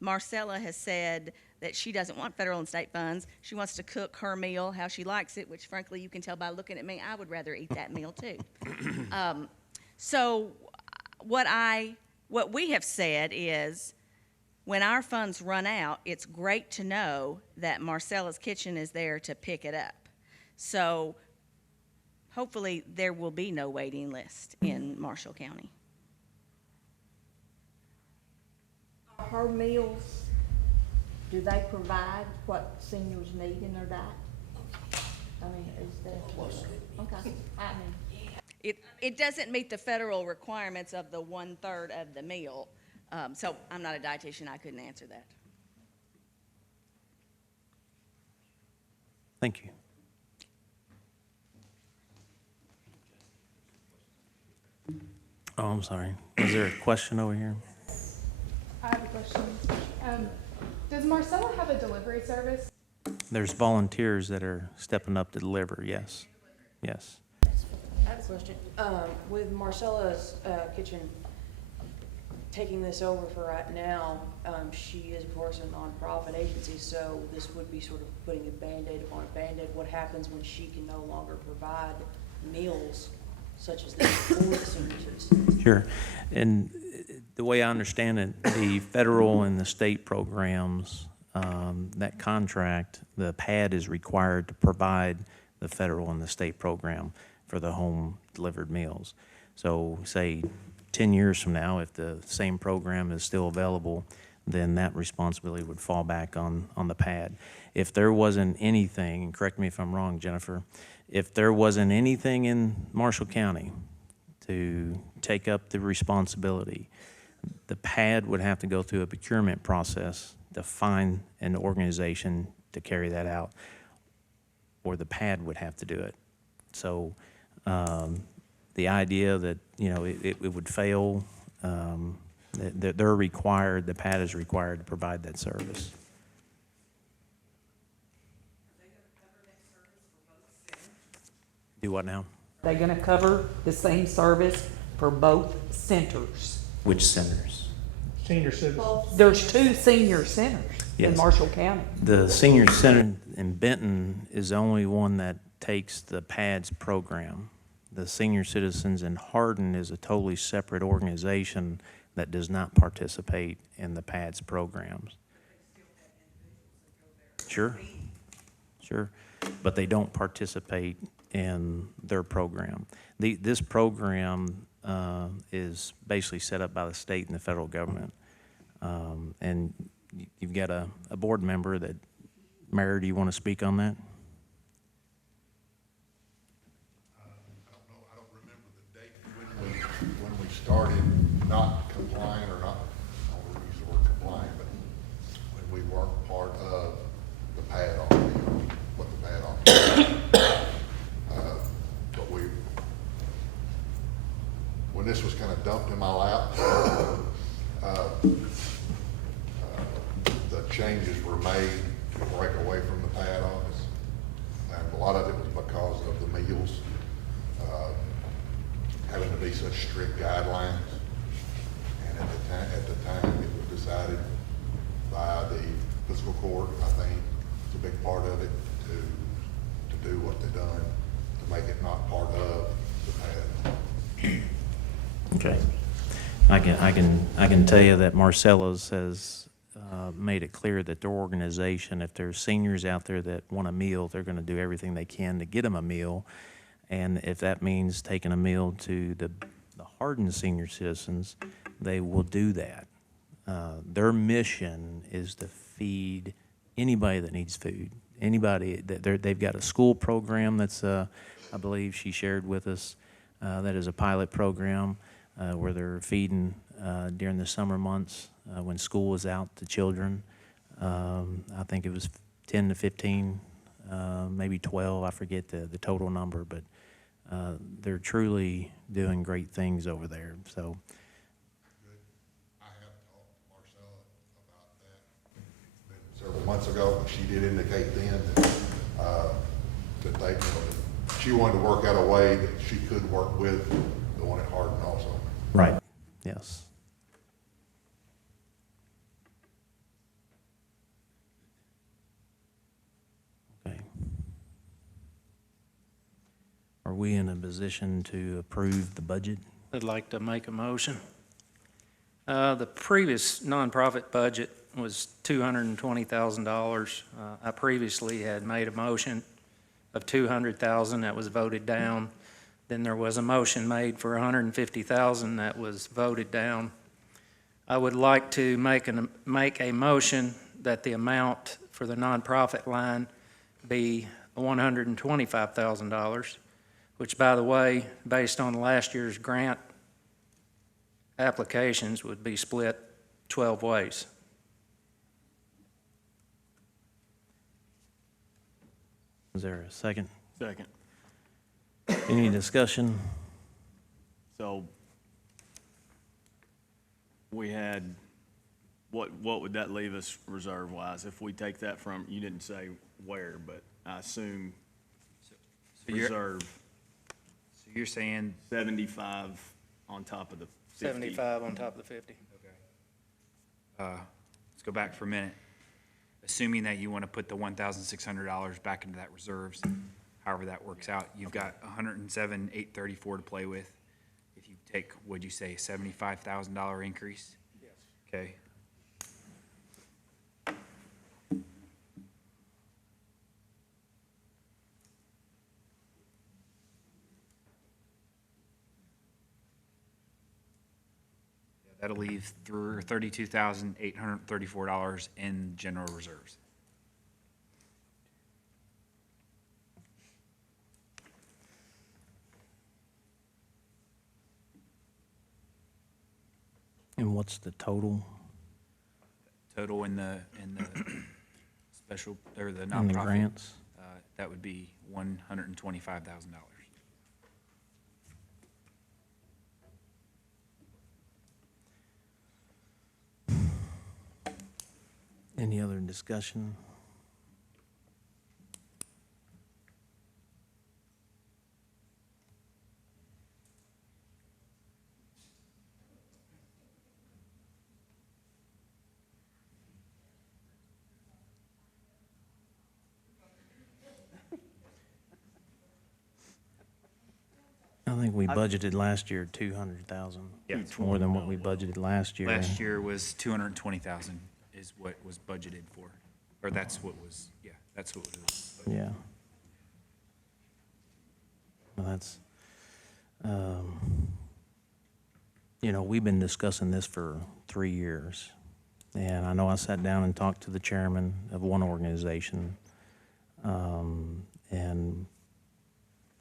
Marcella has said that she doesn't want federal and state funds. She wants to cook her meal how she likes it, which frankly, you can tell by looking at me, I would rather eat that meal too. So what we have said is, when our funds run out, it's great to know that Marcella's Kitchen is there to pick it up. So hopefully there will be no waiting list in Marshall County. her meals, do they provide what seniors need in their diet? I mean, is there? Okay, I mean, It doesn't meet the federal requirements of the 1/3 of the meal. So I'm not a dietitian, I couldn't answer that. Thank you. Oh, I'm sorry. Is there a question over here? I have a question. Does Marcella have a delivery service? There's volunteers that are stepping up to deliver, yes. Yes. I have a question. With Marcella's Kitchen taking this over for right now, she is, of course, a nonprofit agency, so this would be sort of putting a Band-Aid upon a Band-Aid. What happens when she can no longer provide meals such as this for the senior citizens? Sure. And the way I understand it, the federal and the state programs, that contract, the PAD is required to provide the federal and the state program for the home delivered meals. So say 10 years from now, if the same program is still available, then that responsibility would fall back on the PAD. If there wasn't anything, and correct me if I'm wrong, Jennifer, if there wasn't anything in Marshall County to take up the responsibility, the PAD would have to go through a procurement process to find an organization to carry that out, or the PAD would have to do it. So the idea that, you know, it would fail, they're required, the PAD is required to provide that service. Do what now? They're gonna cover the same service for both centers. Which centers? Senior citizens. There's 2 senior centers in Yes. Marshall County. The senior center in Benton is the only one that takes the PADS program. The senior citizens in Hardin is a totally separate organization that does not participate in the PADS programs. Sure, sure, but they don't participate in their program. This program is basically set up by the state and the federal government. And you've got a board member that, Mayor, do you want to speak on that? I don't remember the date when we started not complying, or not, I don't want to use the word complying, but when we weren't part of the PAD office, what the PAD office. But when this was kind of dumped in my lap, the changes were made to break away from the PAD office. And a lot of it was because of the meals having to be such strict guidelines. And at the time, it was decided by the fiscal court, I think, it's a big part of it, to do what they've done, to make it not part of the PAD. Okay. I can tell you that Marcella's has made it clear that their organization, if there's seniors out there that want a meal, they're going to do everything they can to get them a meal. And if that means taking a meal to the Hardin senior citizens, they will do that. Their mission is to feed anybody that needs food. Anybody that they've got a school program that's, I believe she shared with us, that is a pilot program where they're feeding during the summer months when school is out to children. I think it was 10 to 15, maybe 12, I forget the total number, but they're truly doing great things over there. So. I have talked to Marcella about that. It's been several months ago, but she did indicate then that she wanted to work out a way that she could work with the one at Hardin also. Right, yes. Okay. Are we in a position to approve the budget? I'd like to make a motion. The previous nonprofit budget was $220,000. I previously had made a motion of $200,000 that was voted down. Then there was a motion made for $150,000 that was voted down. I would like to make a motion that the amount for the nonprofit line be $125,000, which, by the way, based on last year's grant applications, would be split 12 ways. Is there a second? Second. Any discussion? So we had, what would that leave us reserve-wise? If we take that from, you didn't say where, but I assume So you're, reserve so you're saying, 75 on top of the 50. 75 on top of the 50. let's go back for a minute. Assuming that you want to put the $1,600 back into that reserves, however that works out, you've got $107,834 to play with. If you take, what'd you say, $75,000 increase? Yes. Okay. That'll leave $32,834 in general reserves. And what's the total Total in the special, or the in the nonprofit, grants? that would be $125,000. Any other discussion? I think we budgeted last year 200,000. Yeah. It's more than what we budgeted last year. Last year was 220,000 is what was budgeted for, or that's what was, yeah, that's what was. budgeted. Yeah. Well, that's, we've been discussing this for 3 years. And I know I sat down and talked to the chairman of one organization, and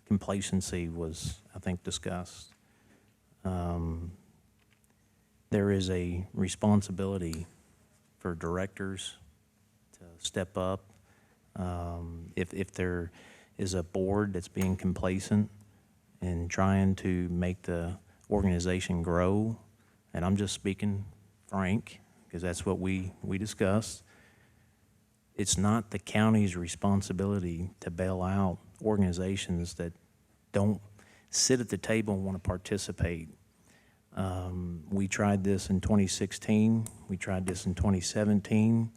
complacency was, I think, discussed. There is a responsibility for directors to step up. If there is a board that's being complacent and trying to make the organization grow, and I'm just speaking frank, because that's what we discussed, it's not the county's responsibility to bail out organizations that don't sit at the table and want to participate. We tried this in 2016. We tried this in 2017.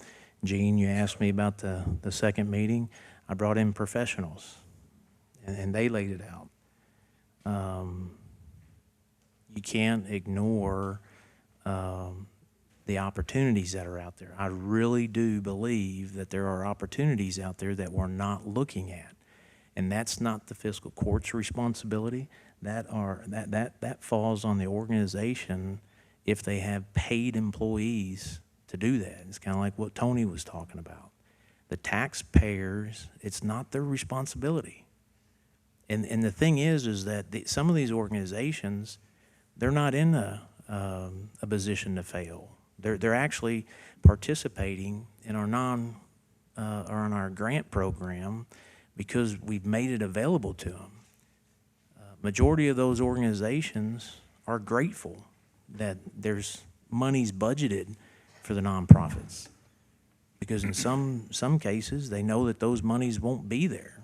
Gene, you asked me about the second meeting. I brought in professionals, and they laid it out. You can't ignore the opportunities that are out there. I really do believe that there are opportunities out there that we're not looking at. And that's not the fiscal court's responsibility. That falls on the organization if they have paid employees to do that. It's kind of like what Tony was talking about. The taxpayers, it's not their responsibility. And the thing is that some of these organizations, they're not in a position to fail. They're actually participating in our or in our grant program because we've made it available to them. Majority of those organizations are grateful that there's monies budgeted for the nonprofits, because in some cases they know that those monies won't be there.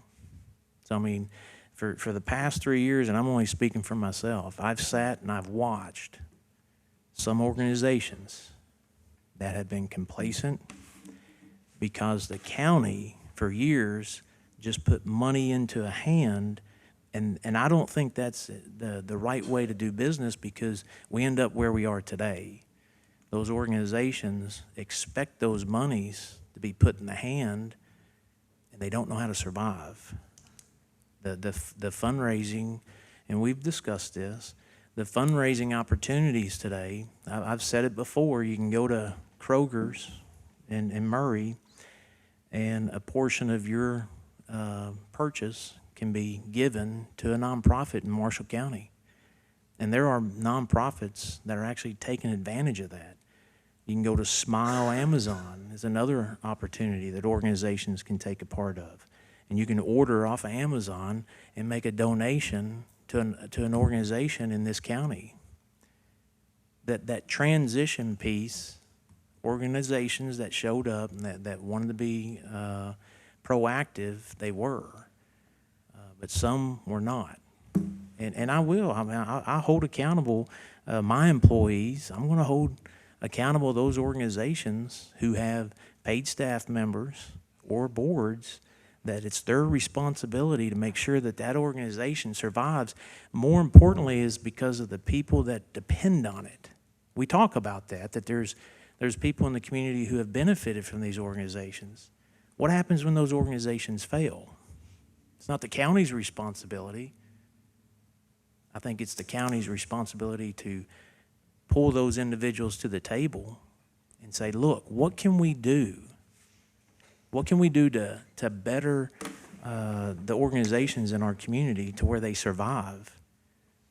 So I mean, for the past 3 years, and I'm only speaking for myself, I've sat and I've watched some organizations that have been complacent because the county for years just put money into a hand, and I don't think that's the right way to do business, because we end up where we are today. Those organizations expect those monies to be put in the hand, and they don't know how to survive. The fundraising, and we've discussed this, the fundraising opportunities today, I've said it before, you can go to Kroger's in Murray, and a portion of your purchase can be given to a nonprofit in Marshall County. And there are nonprofits that are actually taking advantage of that. You can go to Smile Amazon is another opportunity that organizations can take a part of. And you can order off of Amazon and make a donation to an organization in this county. That transition piece, organizations that showed up and that wanted to be proactive, they were. But some were not. And I will. I mean, I hold accountable my employees. I'm going to hold accountable those organizations who have paid staff members or boards, that it's their responsibility to make sure that that organization survives. More importantly is because of the people that depend on it. We talk about that there's people in the community who have benefited from these organizations. What happens when those organizations fail? It's not the county's responsibility. I think it's the county's responsibility to pull those individuals to the table and say, look, what can we do? What can we do to better the organizations in our community to where they survive?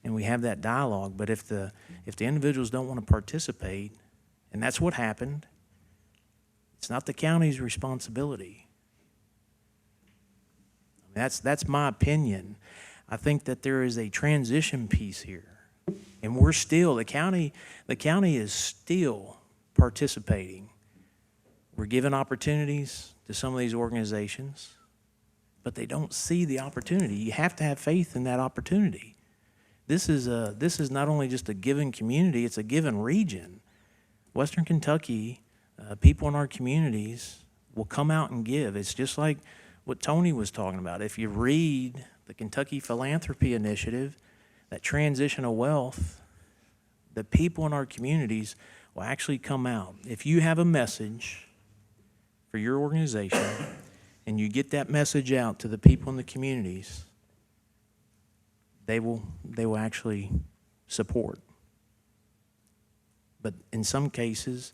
And we have that dialogue. But if the individuals don't want to participate, and that's what happened, it's not the county's responsibility. I mean, that's my opinion. I think that there is a transition piece here. And we're still, the county is still participating. We're giving opportunities to some of these organizations, but they don't see the opportunity. You have to have faith in that opportunity. This is not only just a given community, it's a given region. Western Kentucky, people in our communities will come out and give. It's just like what Tony was talking about. If you read the Kentucky Philanthropy Initiative, that transition of wealth, the people in our communities will actually come out. If you have a message for your organization and you get that message out to the people in the communities, they will actually support. But in some cases,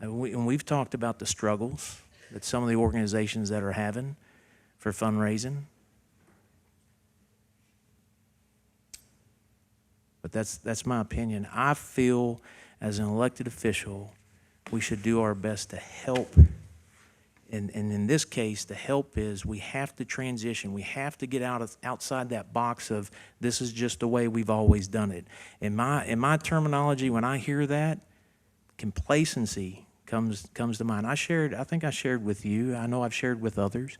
and we've talked about the struggles that some of the organizations that are having for fundraising. But that's my opinion. I feel as an elected official, we should do our best to help. And in this case, the help is we have to transition. We have to get outside that box of this is just the way we've always done it. In my terminology, when I hear that, complacency comes to mind. I think I shared with you, I know I've shared with others,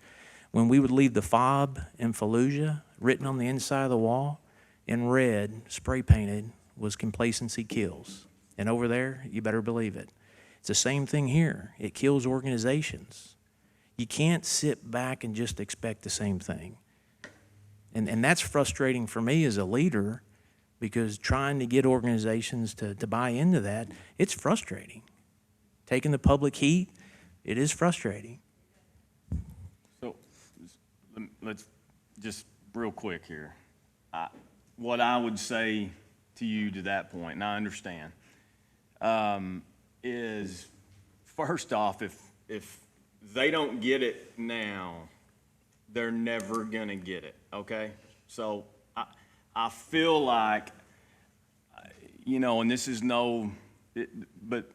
when we would leave the fob in Fallujah written on the inside of the wall, in red, spray painted, was complacency kills. And over there, you better believe it. It's the same thing here. It kills organizations. You can't sit back and just expect the same thing. And that's frustrating for me as a leader, because trying to get organizations to buy into that, it's frustrating. Taking the public heat, it is frustrating. So let's just real quick here. What I would say to you to that point, and I understand, is first off, if they don't get it now, they're never gonna get it, okay? So I feel like, and this is but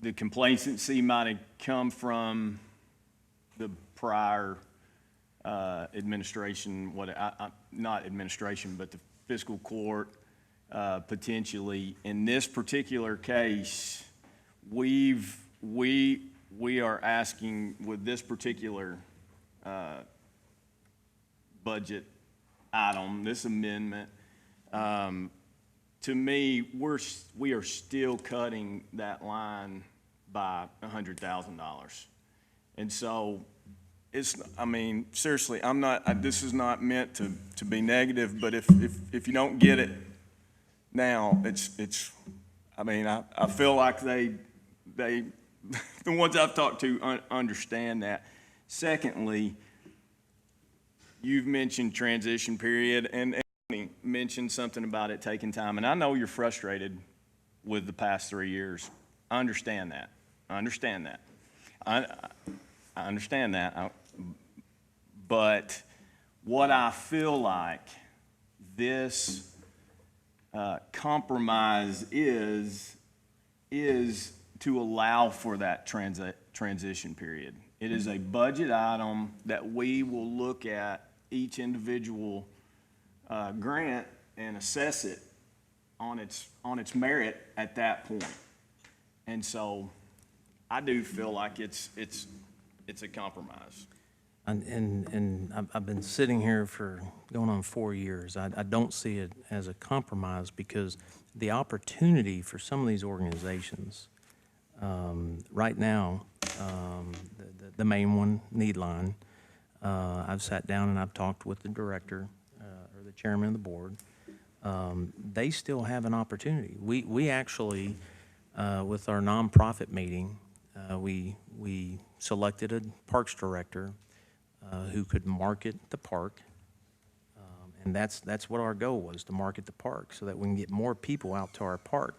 the complacency might have come from the prior administration, not administration, but the fiscal court, potentially. In this particular case, we are asking with this particular budget item, this amendment, to me, we are still cutting that line by $100,000. And so seriously, this is not meant to be negative, but if you don't get it now, I feel like they the ones I've talked to understand that. Secondly, you've mentioned transition period, and mentioned something about it taking time, and I know you're frustrated with the past 3 years. I understand that. I understand that. I understand that. But what I feel like this compromise is to allow for that transition period. It is a budget item that we will look at each individual grant and assess it on its merit at that point. And so I do feel like it's a compromise. And I've been sitting here for going on 4 years. I don't see it as a compromise because the opportunity for some of these organizations, right now, the main one, Needline, I've sat down and I've talked with the director, or the chairman of the board. They still have an opportunity. We actually, with our nonprofit meeting, we selected a parks director who could market the park. And that's what our goal was, to market the park so that we can get more people out to our park.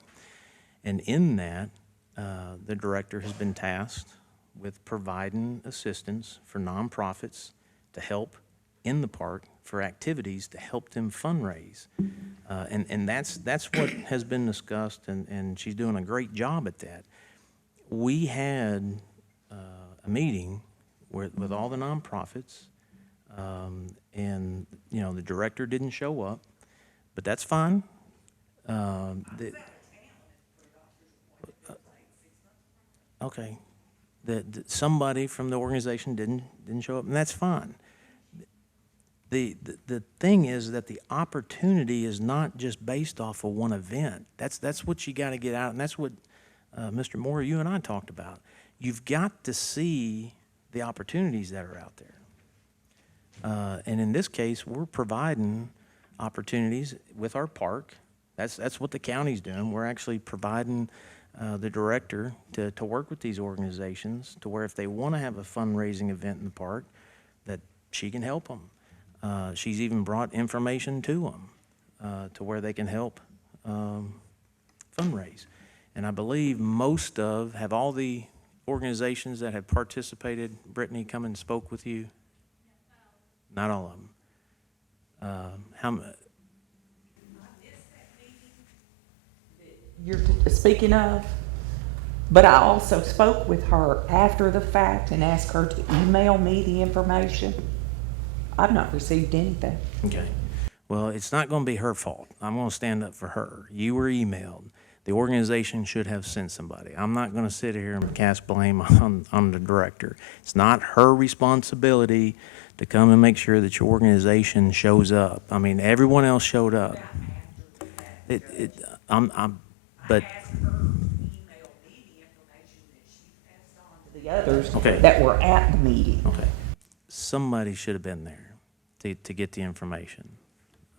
And in that, the director has been tasked with providing assistance for nonprofits to help in the park for activities to help them fundraise. And that's what has been discussed, and she's doing a great job at that. We had a meeting with all the nonprofits, and, you know, the director didn't show up, but that's fine. Okay. Somebody from the organization didn't show up, and that's fine. The thing is that the opportunity is not just based off of one event. That's what you got to get out, and that's what Mr. Moore, you and I talked about. You've got to see the opportunities that are out there. And in this case, we're providing opportunities with our park. That's what the county's doing. We're actually providing the director to work with these organizations to where if they want to have a fundraising event in the park, that she can help them. She's even brought information to them to where they can help fundraise. And I believe have all the organizations that have participated, Brittany, come and spoke with you? Not all of them. You're speaking of, but I also spoke with her after the fact and asked her to email me the information. I've not received anything. Okay. Well, it's not going to be her fault. I'm going to stand up for her. You were emailed. The organization should have sent somebody. I'm not going to sit here and cast blame on the director. It's not her responsibility to come and make sure that your organization shows up. I mean, everyone else showed up. But The others Okay. that were at the meeting. okay, somebody should have been there to get the information.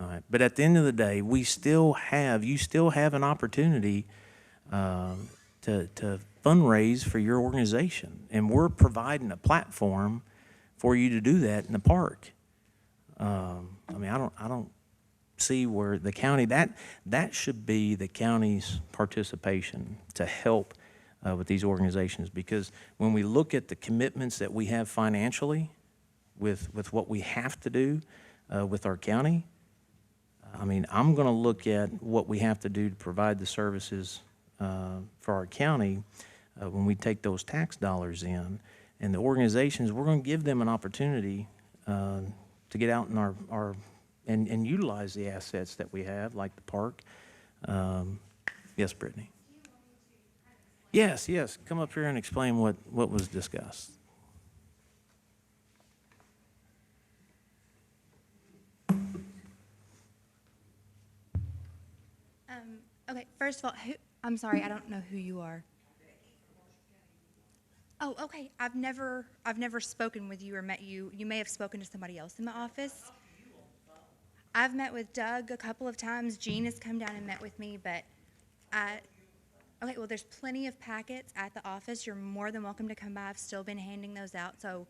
All right, but at the end of the day, you still have an opportunity to fundraise for your organization, and we're providing a platform for you to do that in the park. I mean, I don't see where the county that should be the county's participation to help with these organizations, because when we look at the commitments that we have financially with what we have to do with our county, I mean, I'm going to look at what we have to do to provide the services for our county when we take those tax dollars in. And the organizations, we're going to give them an opportunity to get out in our and utilize the assets that we have, like the park. Yes, Brittany? Yes, come up here and explain what was discussed. Okay, first of all, I'm sorry, I don't know who you are. Oh, okay, I've never spoken with you or met you. You may have spoken to somebody else in the office. I've met with Doug a couple of times. Jean has come down and met with me, but okay, well, there's plenty of packets at the office. You're more than welcome to come by. I've still been handing those out, so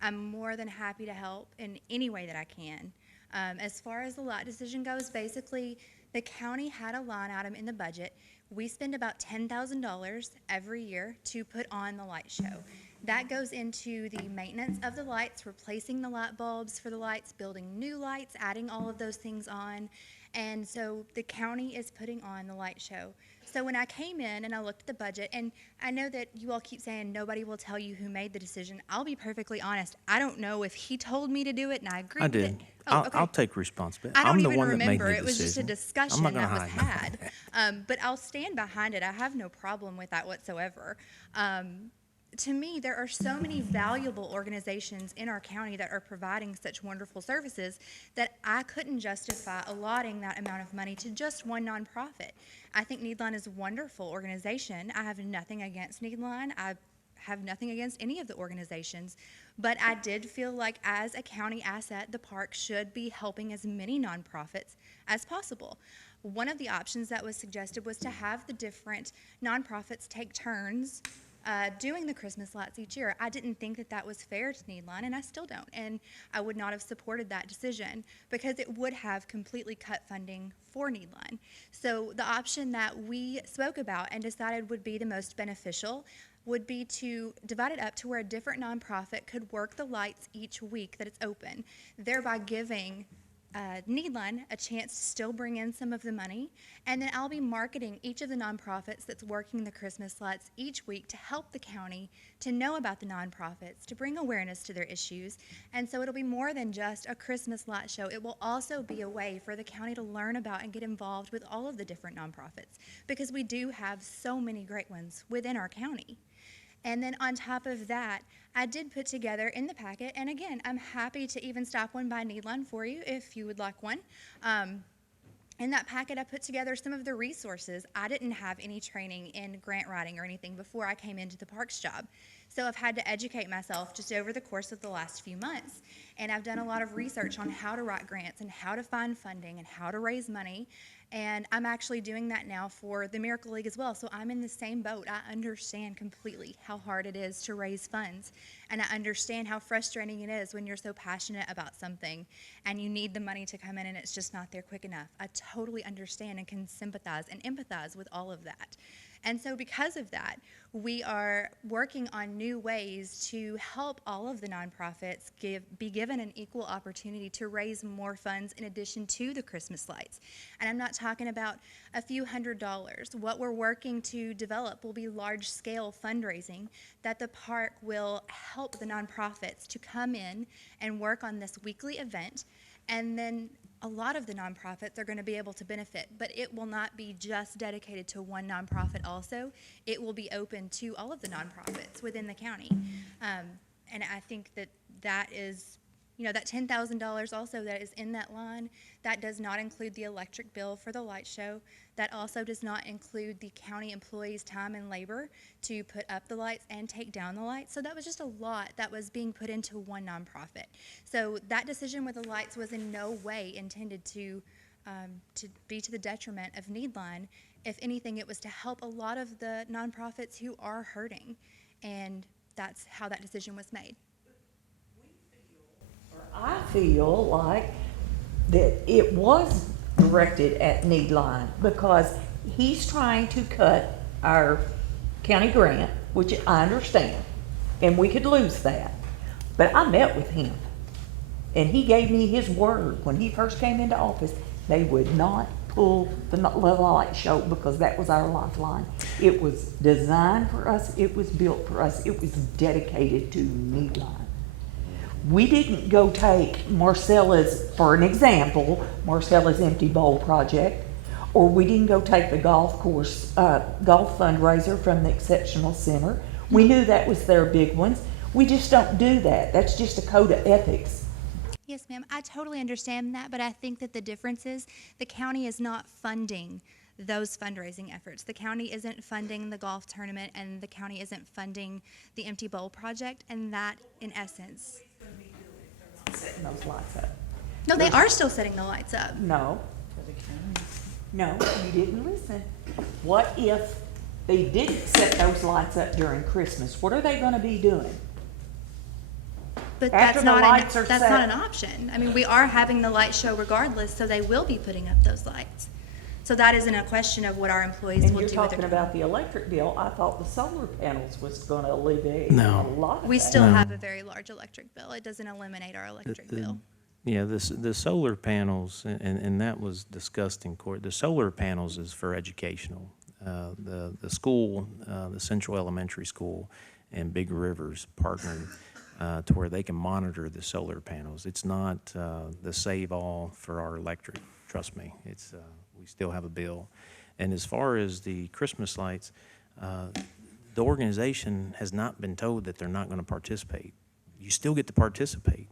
I'm more than happy to help in any way that I can. As far as the lot decision goes, basically, the county had a line item in the budget. We spend about $10,000 every year to put on the light show. That goes into the maintenance of the lights, replacing the light bulbs for the lights, building new lights, adding all of those things on. And so the county is putting on the light show. So when I came in and I looked at the budget, and I know that you all keep saying nobody will tell you who made the decision. I'll be perfectly honest. I don't know if he told me to do it and I agreed I with did. it. Oh, okay. I'll take responsibility. I don't I'm the even one that made remember. the It was just a decision. I'm discussion not gonna that was hide. had. But I'll stand behind it. I have no problem with that whatsoever. To me, there are so many valuable organizations in our county that are providing such wonderful services that I couldn't justify allotting that amount of money to just one nonprofit. I think Needline is a wonderful organization. I have nothing against Needline. I have nothing against any of the organizations, but I did feel like as a county asset, the park should be helping as many nonprofits as possible. One of the options that was suggested was to have the different nonprofits take turns doing the Christmas lights each year. I didn't think that that was fair to Needline, and I still don't. And I would not have supported that decision because it would have completely cut funding for Needline. So the option that we spoke about and decided would be the most beneficial would be to divide it up to where a different nonprofit could work the lights each week that it's open, thereby giving Needline a chance to still bring in some of the money, and then I'll be marketing each of the nonprofits that's working the Christmas lights each week to help the county to know about the nonprofits, to bring awareness to their issues, and so it'll be more than just a Christmas light show. It will also be a way for the county to learn about and get involved with all of the different nonprofits, because we do have so many great ones within our county. And then on top of that, I did put together in the packet, and again, I'm happy to even stop one by Needline for you if you would like one. In that packet, I put together some of the resources. I didn't have any training in grant writing or anything before I came into the parks job. So I've had to educate myself just over the course of the last few months. And I've done a lot of research on how to write grants and how to find funding and how to raise money. And I'm actually doing that now for the Miracle League as well. So I'm in the same boat. I understand completely how hard it is to raise funds. And I understand how frustrating it is when you're so passionate about something and you need the money to come in and it's just not there quick enough. I totally understand and can sympathize and empathize with all of that. And so because of that, we are working on new ways to help all of the nonprofits be given an equal opportunity to raise more funds in addition to the Christmas lights. And I'm not talking about a few $100s. What we're working to develop will be large-scale fundraising that the park will help the nonprofits to come in and work on this weekly event, and then a lot of the nonprofits are going to be able to benefit, but it will not be just dedicated to one nonprofit also. It will be open to all of the nonprofits within the county. And I think that that is, that $10,000 also that is in that line, that does not include the electric bill for the light show. That also does not include the county employees' time and labor to put up the lights and take down the lights. So that was just a lot that was being put into one nonprofit. So that decision with the lights was in no way intended to be to the detriment of Needline. If anything, it was to help a lot of the nonprofits who are hurting. And that's how that decision was made. I feel like that it was directed at Needline because he's trying to cut our county grant, which I understand, and we could lose that. But I met with him, and he gave me his word when he first came into office. They would not pull the light show because that was our lifeline. It was designed for us. It was built for us. It was dedicated to Needline. We didn't go take Marcella's, for an example, Marcella's Empty Bowl project, or we didn't go take the golf course, golf fundraiser from the Exceptional Center. We knew that was their big ones. We just don't do that. That's just a code of ethics. Yes, ma'am. I totally understand that, but I think that the difference is the county is not funding those fundraising efforts. The county isn't funding the golf tournament, and the county isn't funding the Empty Bowl project, and that, in essence... Setting those lights up. No, they are still setting the lights up. No. No, you didn't listen. What if they didn't set those lights up during Christmas? What are they gonna be doing? But After that's the not lights are that's not set. an option. I mean, we are having the light show regardless, so they will be putting up those lights. So that isn't a question of what our employees And will you're do with talking their about time. the electric bill. I thought the solar panels was gonna alleviate No. a lot of that. We still No. have a very large electric bill. It doesn't eliminate our electric bill. Yeah, the solar panels, and that was discussed in court, the solar panels is for educational. The school, the Central Elementary School and Big Rivers partnered to where they can monitor the solar panels. It's not the save-all for our electric, trust me. It's, we still have a bill. And as far as the Christmas lights, the organization has not been told that they're not going to participate. You still get to participate.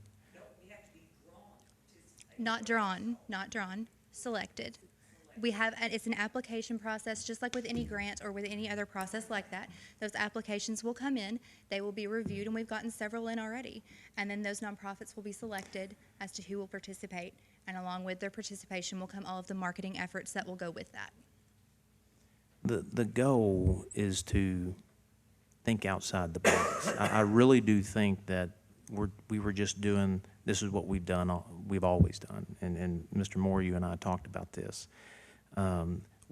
Not drawn, selected. We have, and it's an application process, just like with any grant or with any other process like that. Those applications will come in, they will be reviewed, and we've gotten several in already. And then those nonprofits will be selected as to who will participate. And along with their participation will come all of the marketing efforts that will go with that. The goal is to think outside the box. I really do think that we were just doing, this is what we've done, we've always done. And Mr. Moore, you and I talked about this.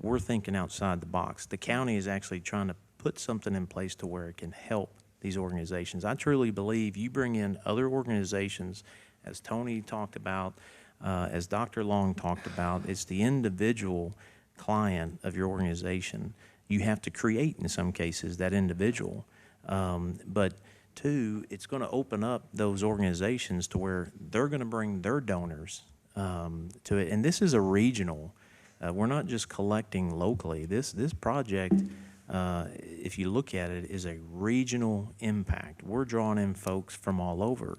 We're thinking outside the box. The county is actually trying to put something in place to where it can help these organizations. I truly believe you bring in other organizations, as Tony talked about, as Dr. Long talked about, it's the individual client of your organization. You have to create, in some cases, that individual. But two, it's going to open up those organizations to where they're going to bring their donors to it. And this is a regional. We're not just collecting locally. This project, if you look at it, is a regional impact. We're drawing in folks from all over.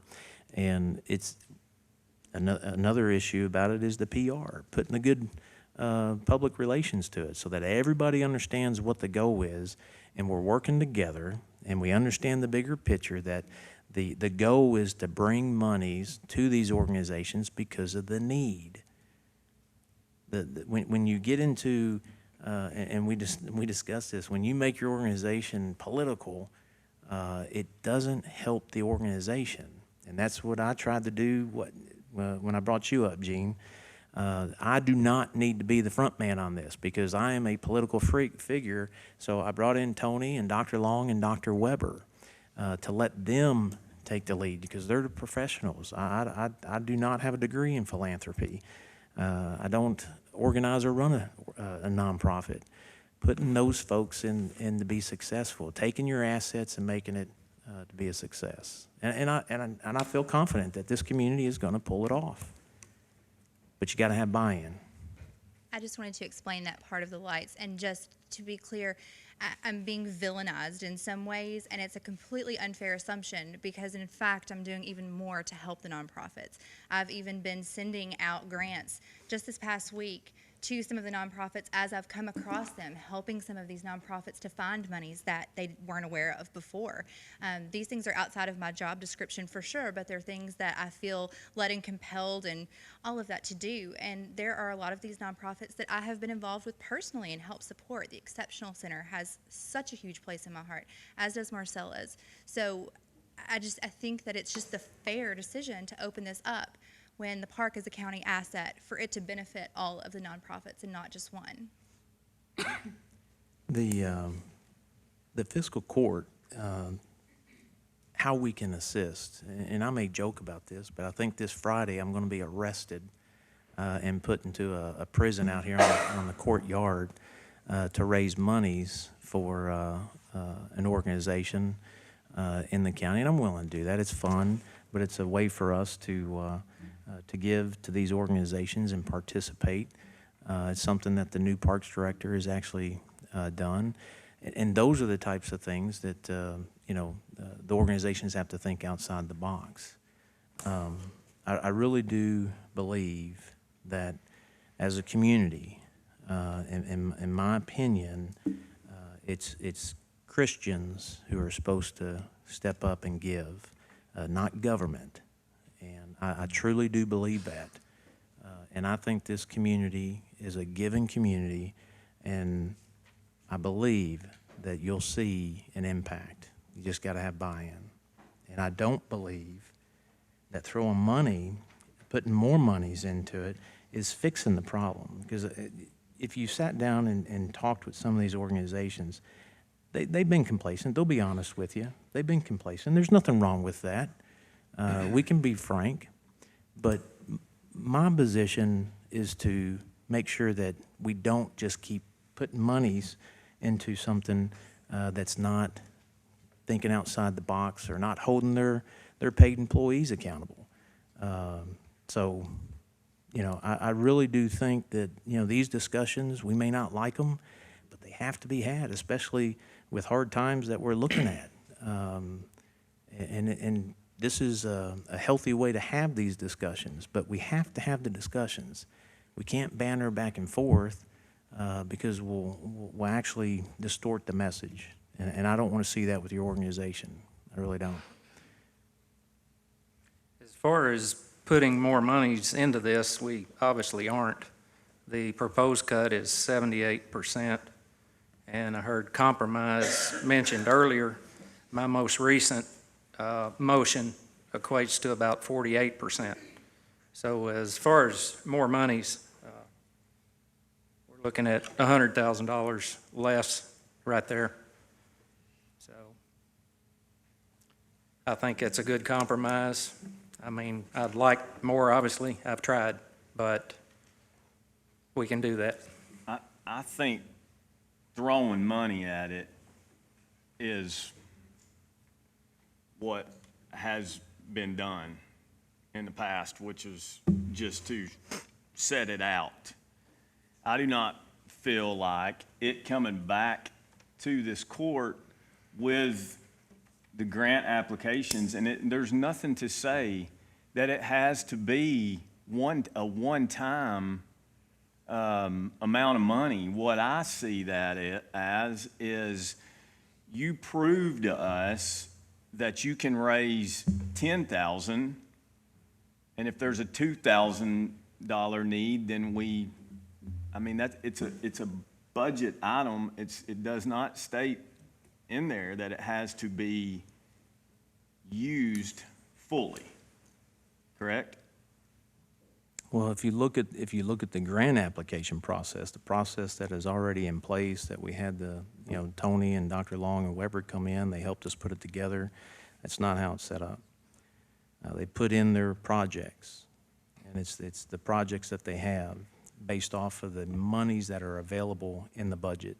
And it's another issue about it is the PR, putting the good public relations to it so that everybody understands what the goal is, and we're working together, and we understand the bigger picture that the goal is to bring monies to these organizations because of the need. When you get into, and we discussed this, when you make your organization political, it doesn't help the organization. And that's what I tried to do when I brought you up, Gene. I do not need to be the front man on this because I am a political figure. So I brought in Tony and Dr. Long and Dr. Weber to let them take the lead because they're the professionals. I do not have a degree in philanthropy. I don't organize or run a nonprofit. Putting those folks in to be successful, taking your assets and making it to be a success. And I feel confident that this community is going to pull it off. But you got to have buy-in. I just wanted to explain that part of the lights, and just to be clear, I'm being villainized in some ways, and it's a completely unfair assumption because, in fact, I'm doing even more to help the nonprofits. I've even been sending out grants just this past week to some of the nonprofits as I've come across them, helping some of these nonprofits to find monies that they weren't aware of before. These things are outside of my job description for sure, but they're things that I feel led and compelled and all of that to do. And there are a lot of these nonprofits that I have been involved with personally and help support. The Exceptional Center has such a huge place in my heart, as does Marcella's. So I think that it's just the fair decision to open this up when the park is a county asset for it to benefit all of the nonprofits and not just one. The fiscal court, how we can assist, and I may joke about this, but I think this Friday I'm going to be arrested and put into a prison out here on the courtyard to raise monies for an organization in the county, and I'm willing to do that. It's fun, but it's a way for us to give to these organizations and participate. It's something that the new Parks Director has actually done. And those are the types of things that, the organizations have to think outside the box. I really do believe that as a community, in my opinion, it's Christians who are supposed to step up and give, not government. And I truly do believe that. And I think this community is a giving community, and I believe that you'll see an impact. You just got to have buy-in. And I don't believe that throwing money, putting more monies into it, is fixing the problem. Because if you sat down and talked with some of these organizations, they've been complacent. They'll be honest with you. They've been complacent. There's nothing wrong with that. We can be frank. But my position is to make sure that we don't just keep putting monies into something that's not thinking outside the box or not holding their paid employees accountable. So, you know, I really do think that, you know, these discussions, we may not like them, but they have to be had, especially with hard times that we're looking at. And this is a healthy way to have these discussions, but we have to have the discussions. We can't banter back and forth because we'll actually distort the message. And I don't want to see that with your organization. I really don't. As far as putting more monies into this, we obviously aren't. The proposed cut is 78%, and I heard compromise mentioned earlier. My most recent motion equates to about 48%. So as far as more monies, we're looking at $100,000 less right there. So I think it's a good compromise. I mean, I'd like more, obviously. I've tried, but we can do that. I think throwing money at it is what has been done in the past, which is just to set it out. I do not feel like it coming back to this court with the grant applications, and there's nothing to say that it has to be a one-time amount of money. What I see that as is you prove to us that you can raise $10,000, and if there's a $2,000 need, then it's a budget item. It does not state in there that it has to be used fully, correct? Well, if you look at the grant application process, the process that is already in place, that we had Tony and Dr. Long and Weber come in, they helped us put it together. That's not how it's set up. They put in their projects, and it's the projects that they have based off of the monies that are available in the budget,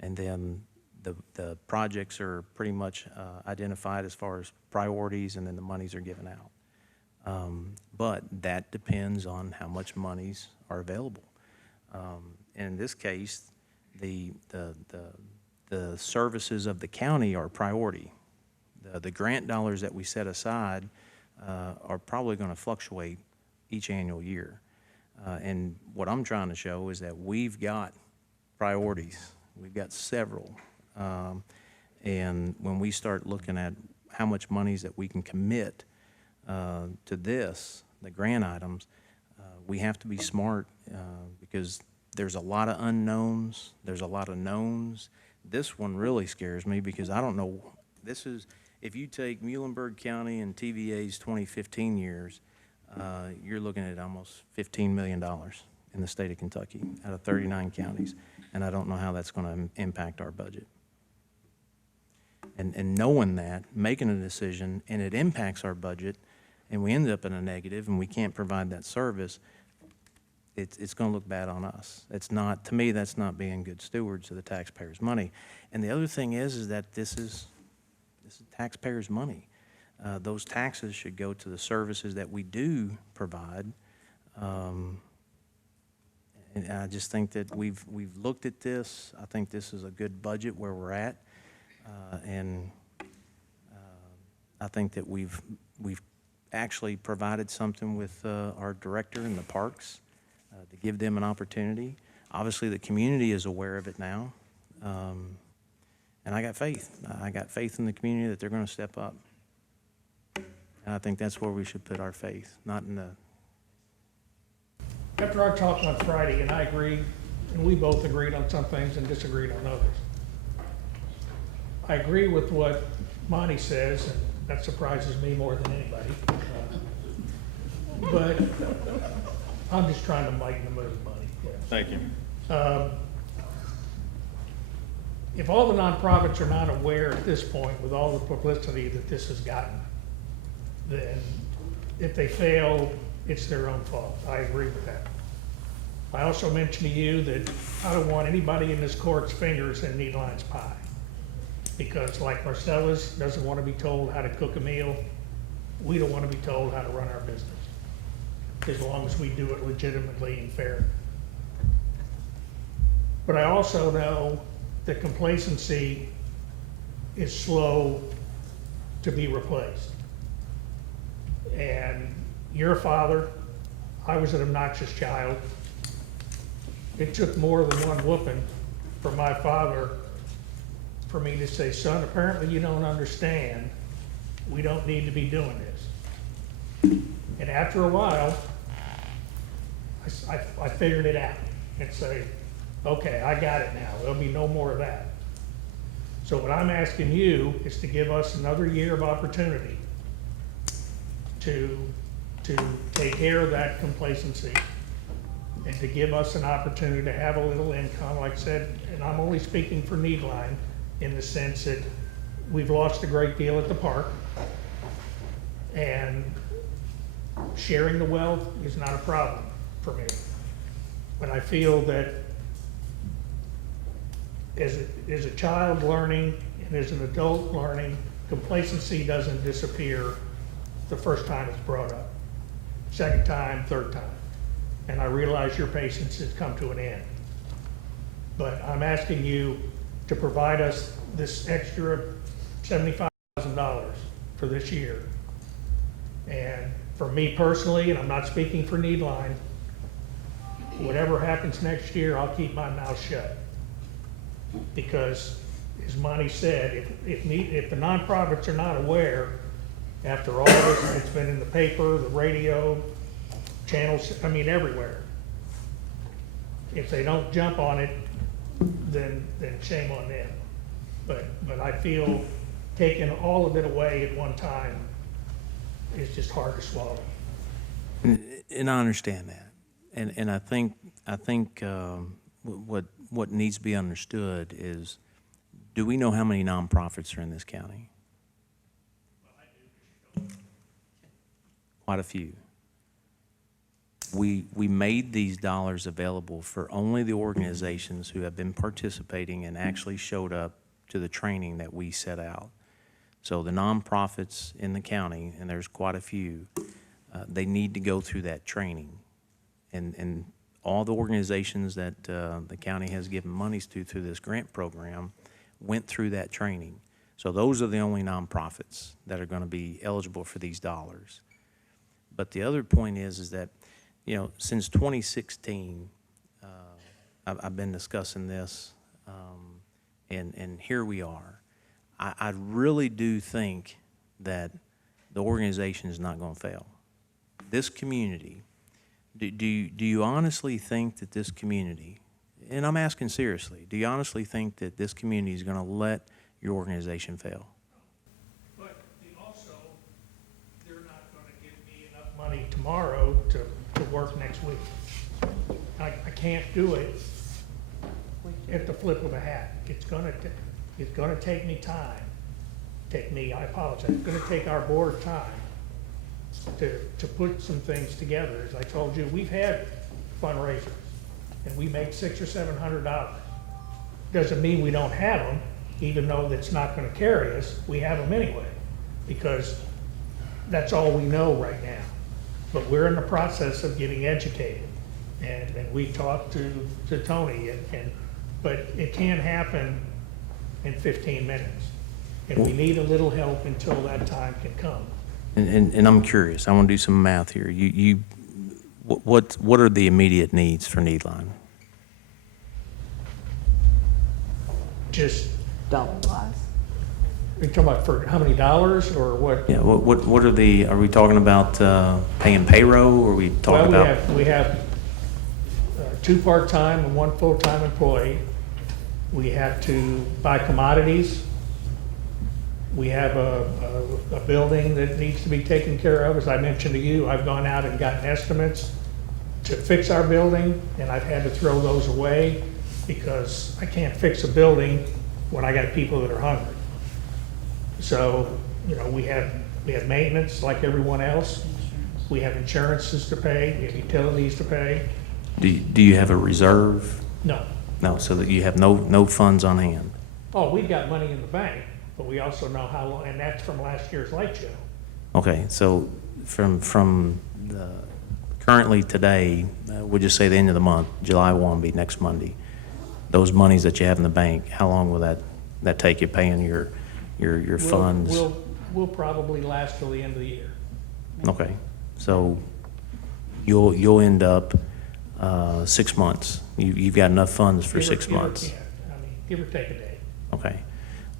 and then the projects are pretty much identified as far as priorities, and then the monies are given out. But that depends on how much monies are available. In this case, the services of the county are priority. The grant dollars that we set aside are probably going to fluctuate each annual year. And what I'm trying to show is that we've got priorities. We've got several. And when we start looking at how much monies that we can commit to this, the grant items, we have to be smart because there's a lot of unknowns, there's a lot of knowns. This one really scares me because I don't know, if you take Muhlenberg County and TVA's 2015 years, you're looking at almost $15 million in the state of Kentucky out of 39 counties, and I don't know how that's going to impact our budget. And knowing that, making a decision, and it impacts our budget, and we end up in a negative, and we can't provide that service, it's going to look bad on us. It's not, to me, that's not being good stewards of the taxpayers' money. And the other thing is that this is taxpayers' money. Those taxes should go to the services that we do provide. And I just think that we've looked at this. I think this is a good budget where we're at. And I think that we've actually provided something with our director in the parks to give them an opportunity. Obviously, the community is aware of it now. And I got faith. I got faith in the community that they're going to step up. And I think that's where we should put our faith, not in the... After our talk on Friday, and I agree, and we both agreed on some things and disagreed on others. I agree with what Monty says, and that surprises me more than anybody. But I'm just trying to lighten the mood, buddy. Thank you. If all the nonprofits are not aware at this point, with all the publicity that this has gotten, then if they fail, it's their own fault. I agree with that. I also mentioned to you that I don't want anybody in this court's fingers in Needline's pie. Because like Marcellus doesn't want to be told how to cook a meal, we don't want to be told how to run our business, as long as we do it legitimately and fair. But I also know that complacency is slow to be replaced. And you're a father, I was an obnoxious child. It took more than one whooping for my father for me to say, son, apparently you don't understand. We don't need to be doing this. And after a while, I figured it out and say, okay, I got it now. There'll be no more of that. So what I'm asking you is to give us another year of opportunity to take care of that complacency and to give us an opportunity to have a little income, like I said, and I'm only speaking for Needline in the sense that we've lost a great deal at the park, and sharing the wealth is not a problem for me. But I feel that as a child learning and as an adult learning, complacency doesn't disappear the first time it's brought up, second time, third time. And I realize your patience has come to an end. But I'm asking you to provide us this extra $75,000 for this year. And for me personally, and I'm not speaking for Needline, whatever happens next year, I'll keep my mouth shut. Because, as Monty said, if the nonprofits are not aware, after all this, it's been in the paper, the radio, channels, I mean, everywhere. If they don't jump on it, then shame on them. But I feel taking all of it away at one time is just hard to swallow. And I understand that. And I think what needs to be understood is, do we know how many nonprofits are in this county? Quite a few. We made these dollars available for only the organizations who have been participating and actually showed up to the training that we set out. So the nonprofits in the county, and there's quite a few, they need to go through that training. And all the organizations that the county has given monies to through this grant program went through that training. So those are the only nonprofits that are going to be eligible for these dollars. But the other point is that, you know, since 2016, I've been discussing this, and here we are. I really do think that the organization is not going to fail. This community, do you honestly think that this community, and I'm asking seriously, do you honestly think that this community is going to let your organization fail? But also, they're not going to give me enough money tomorrow to work next week. I can't do it at the flip of a hat. It's gonna take me time. I apologize. It's gonna take our board time to put some things together. As I told you, we've had fundraisers and we make $600 or $700. Doesn't mean we don't have them, even though that's not gonna carry us. We have them anyway, because that's all we know right now. But we're in the process of getting educated. And we talked to Tony, but it can't happen in 15 minutes. And we need a little help until that time can come. And I'm curious, I want to do some math here. What are the immediate needs for Needline? Just, Dollar-wise. you're talking about for how many dollars or what? Yeah, what are we talking about, paying payroll, or are we talking Well, about? we have 2 part-time and 1 full-time employee. We have to buy commodities. We have a building that needs to be taken care of. As I mentioned to you, I've gone out and gotten estimates to fix our building, and I've had to throw those away because I can't fix a building when I got people that are hungry. So, you know, we have maintenance like everyone else. We have insurances to pay, we have utilities to pay. Do you have a reserve? No. No, so that you have no funds on hand? Oh, we've got money in the bank, but we also know how long, and that's from last year's light show. Okay, so from the, currently today, we'll just say the end of the month, July 1 be next Monday. Those monies that you have in the bank, how long will that take you paying your funds? We'll probably last till the end of the year. Okay, so you'll end up 6 months. You've got enough funds for 6 months. Yeah, I mean, give or take a day. Okay.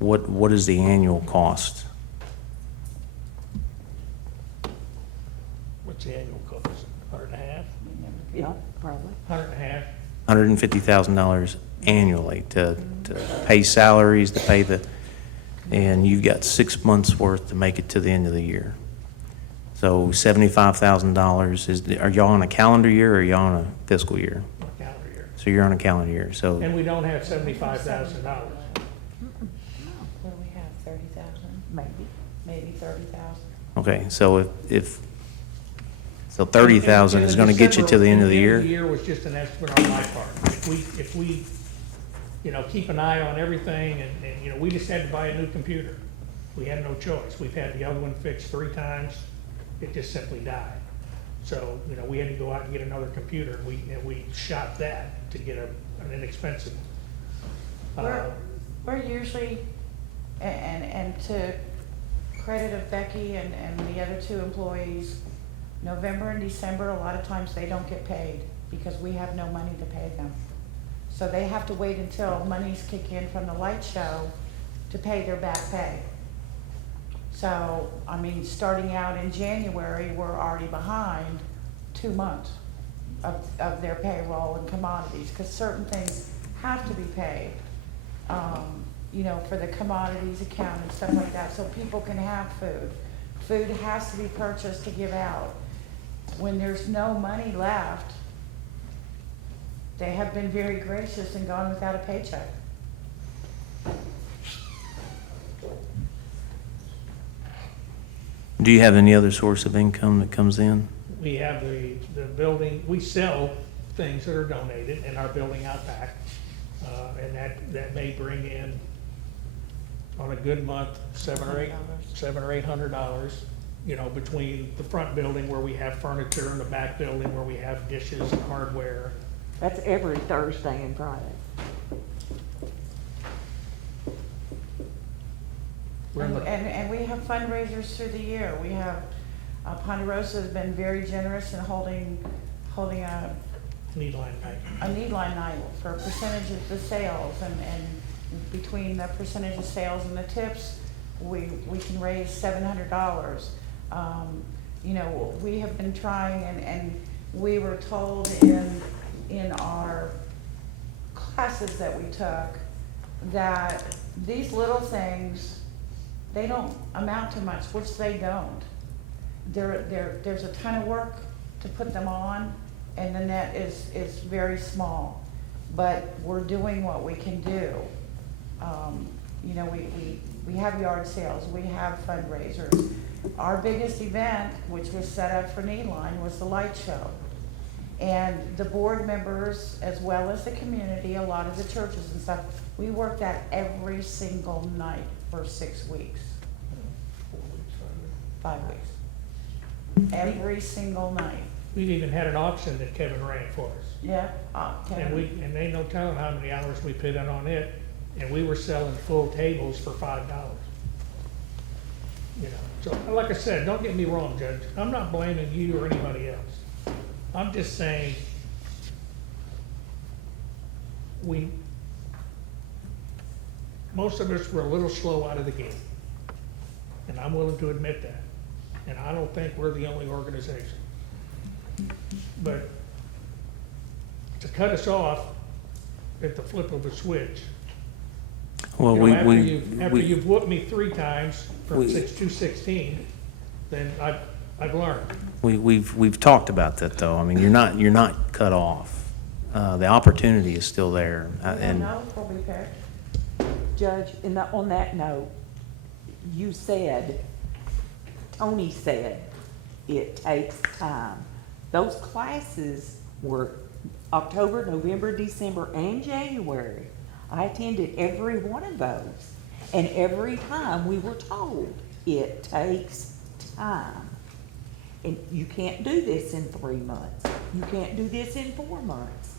What is the annual cost? What's the annual cost? 100.5? Yeah, probably. 100.5? $150,000 annually to pay salaries, to pay and you've got 6 months worth to make it to the end of the year. So $75,000 are y'all on a calendar year or are y'all on a fiscal year? Calendar year. So you're on a calendar year, so. And we don't have $75,000. What do we have, 30,000? Maybe 30,000. Okay, so so 30,000 is gonna get you to the end of the year? The end of the year was just an estimate on my part. If we, you know, keep an eye on everything and, you know, we just had to buy a new computer. We had no choice. We've had the other one fixed 3 times. It just simply died. So, you know, we had to go out and get another computer. And we shot that to get an inexpensive. We're usually, and to credit of Becky and the other 2 employees, November and December, a lot of times they don't get paid because we have no money to pay them. So they have to wait until monies kick in from the light show to pay their back pay. So, I mean, starting out in January, we're already behind 2 months of their payroll and commodities, because certain things have to be paid, you know, for the commodities account and stuff like that, so people can have food. Food has to be purchased to give out. When there's no money left, they have been very gracious and gone without a paycheck. Do you have any other source of income that comes in? We have the building, we sell things that are donated in our building out back. And that may bring in, on a good month, $700 or $800, you know, between the front building where we have furniture and the back building where we have dishes and hardware. That's every Thursday and Friday. And we have fundraisers through the year. We have, Ponderosa has been very generous in holding a Needline night. a need-line night for a percentage of the sales, and between the percentage of sales and the tips, we can raise $700. You know, we have been trying, and we were told in our classes that we took that these little things, they don't amount to much, which they don't. There's a ton of work to put them on, and the net is very small, but we're doing what we can do. You know, we have yard sales, we have fundraisers. Our biggest event, which was set up for Needline, was the light show. And the board members, as well as the community, a lot of the churches and stuff, we worked that every single night for 6 weeks. 5 weeks. Every single night. We've even had an auction that Kevin ran for us. Yeah, And they no telling how many hours we put in on it, and we were selling full tables for $5. You know, so like I said, don't get me wrong, Judge, I'm not blaming you or anybody else. I'm just saying, most of us were a little slow out of the gate. And I'm willing to admit that. And I don't think we're the only organization. But to cut us off at the flip of a switch. Well, You know, we, after you've whooped me 3 times from we- 216, then I've learned. we've talked about that, though. I mean, you're not cut off. The opportunity is still there. And No, we'll be fair. Judge, on that note, you said, Tony said, it takes time. Those classes were October, November, December, and January. I attended every one of those, and every time we were told, it takes time. And you can't do this in 3 months. You can't do this in 4 months.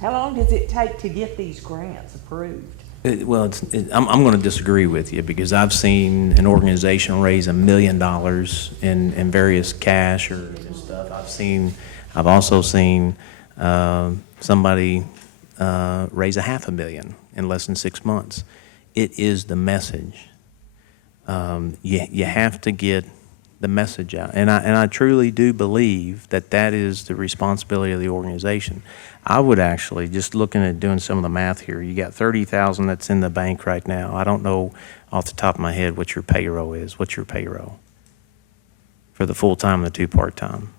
How long does it take to get these grants approved? I'm going to disagree with you because I've seen an organization raise $1 million in various cash or stuff. I've also seen somebody raise $500,000 in less than 6 months. It is the message. You have to get the message out, and I truly do believe that is the responsibility of the organization. I would actually, just looking at doing some of the math here, you got 30,000 that's in the bank right now. I don't know off the top of my head what your payroll is. What's your payroll for the full-time and the 2 part-time?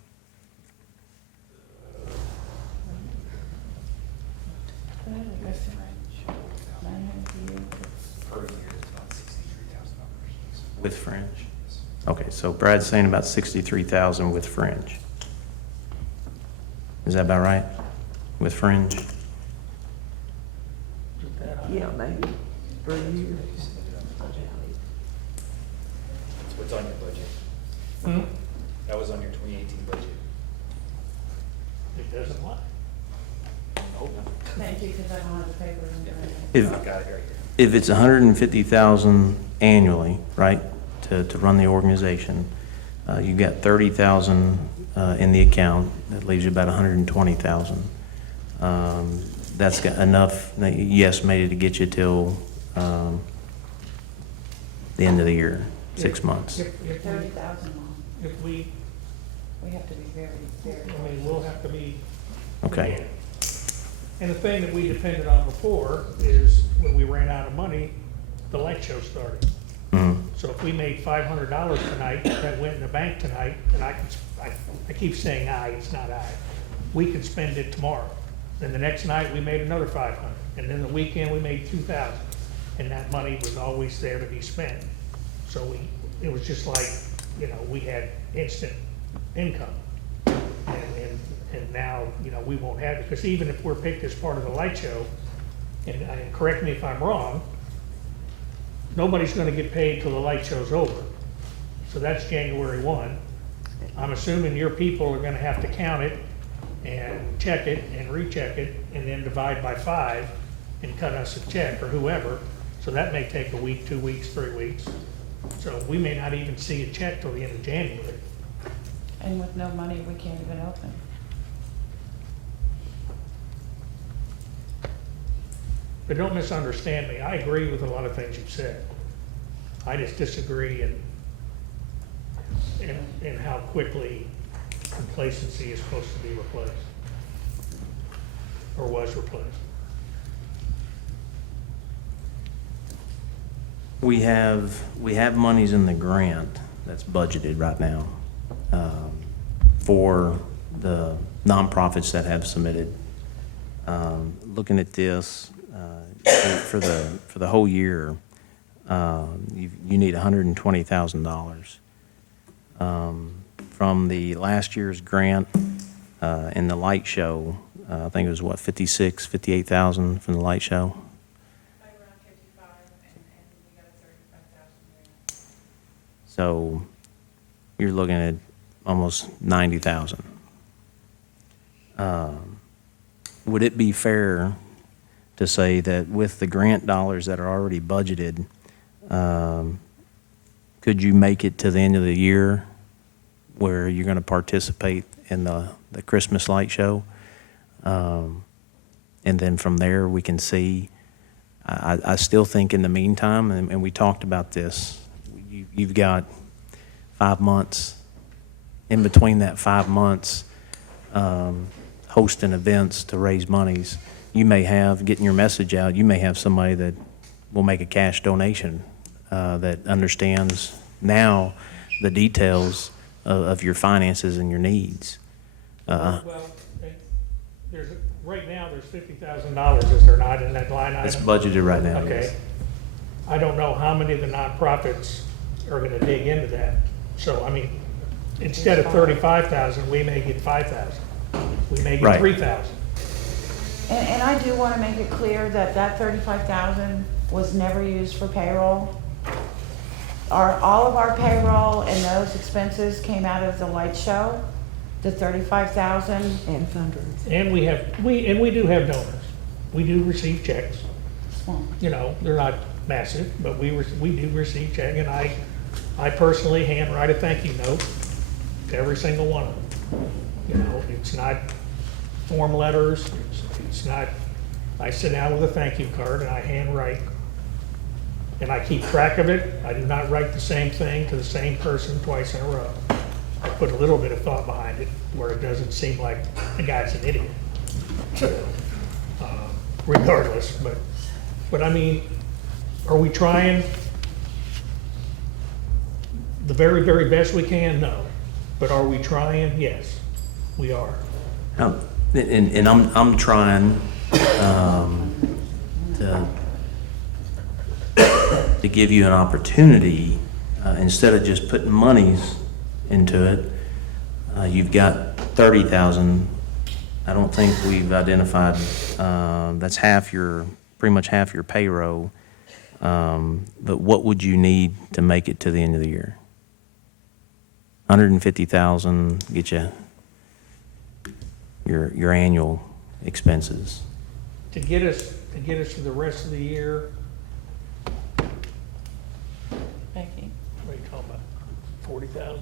With fringe? Okay, so Brad's saying about 63,000 with fringe. Is that about right? With fringe? Yeah, maybe for you. That's what's on your budget. Hmm? That was on your 2018 budget. It doesn't lie. Thank you, because I don't have the paper in front of me. If, I've got it right here. if it's 150,000 annually, right, to run the organization, you got 30,000 in the account, that leaves you about 120,000. That's enough, you estimated to get you till the end of the year, 6 months. If 30,000 more. we, We have to be very, very. I mean, we'll have to be. Okay. again. And the thing that we depended on before is when we ran out of money, the light show started. Mhm. So if we made $500 tonight, that went in the bank tonight, and I keep saying it's not we could spend it tomorrow. Then the next night, we made another 500, and then the weekend, we made 2,000, and that money was always there to be spent. So it was just like, we had instant income. And now, we won't have it, because even if we're picked as part of the light show, and correct me if I'm wrong, nobody's gonna get paid till the light show's over. So that's January 1. I'm assuming your people are gonna have to count it and check it and recheck it and then divide by 5 and cut us a check or whoever. So that may take a week, 2 weeks, 3 weeks. So we may not even see a check till the end of January. And with no money, we can't even open. But don't misunderstand me. I agree with a lot of things you've said. I just disagree in how quickly complacency is supposed to be replaced. Or was replaced. We have monies in the grant that's budgeted right now for the nonprofits that have submitted. Looking at this, for the whole year, you need $120,000. From the last year's grant in the light show, I think it was what, 58,000 from the light show? So you're looking at almost 90,000. Would it be fair to say that with the grant dollars that are already budgeted, could you make it to the end of the year where you're going to participate in the Christmas light show? And then from there, we can see. I still think in the meantime, and we talked about this, you've got 5 months. In between that 5 months, hosting events to raise monies, you may have, getting your message out, you may have somebody that will make a cash donation that understands now the details of your finances and your needs. Well, right now, there's $50,000, is there not, in that line item? It's budgeted right now, Okay. yes. I don't know how many of the nonprofits are gonna dig into that. So, I mean, instead of 35,000, we may get 5,000. We may get Right. 3,000. And I do wanna make it clear that that 35,000 was never used for payroll. All of our payroll and those expenses came out of the light show, the 35,000. And fundraising. And we do have donors. We do receive checks. You know, they're not massive, but we do receive check, and I personally handwrite a thank you note to every single one of them. You know, it's not form letters, it's not, I sit down with a thank you card and I handwrite. And I keep track of it. I do not write the same thing to the same person twice in a row. I put a little bit of thought behind it where it doesn't seem like the guy's an idiot. Regardless, but I mean, are we trying the very, very best we can? No. But are we trying? Yes, we are. And I'm trying to give you an opportunity, instead of just putting monies into it. You've got 30,000. I don't think we've identified, that's pretty much half your payroll. But what would you need to make it to the end of the year? 150,000 get you your annual expenses. To get us to the rest of the year, Becky, what are you talking about, 40,000?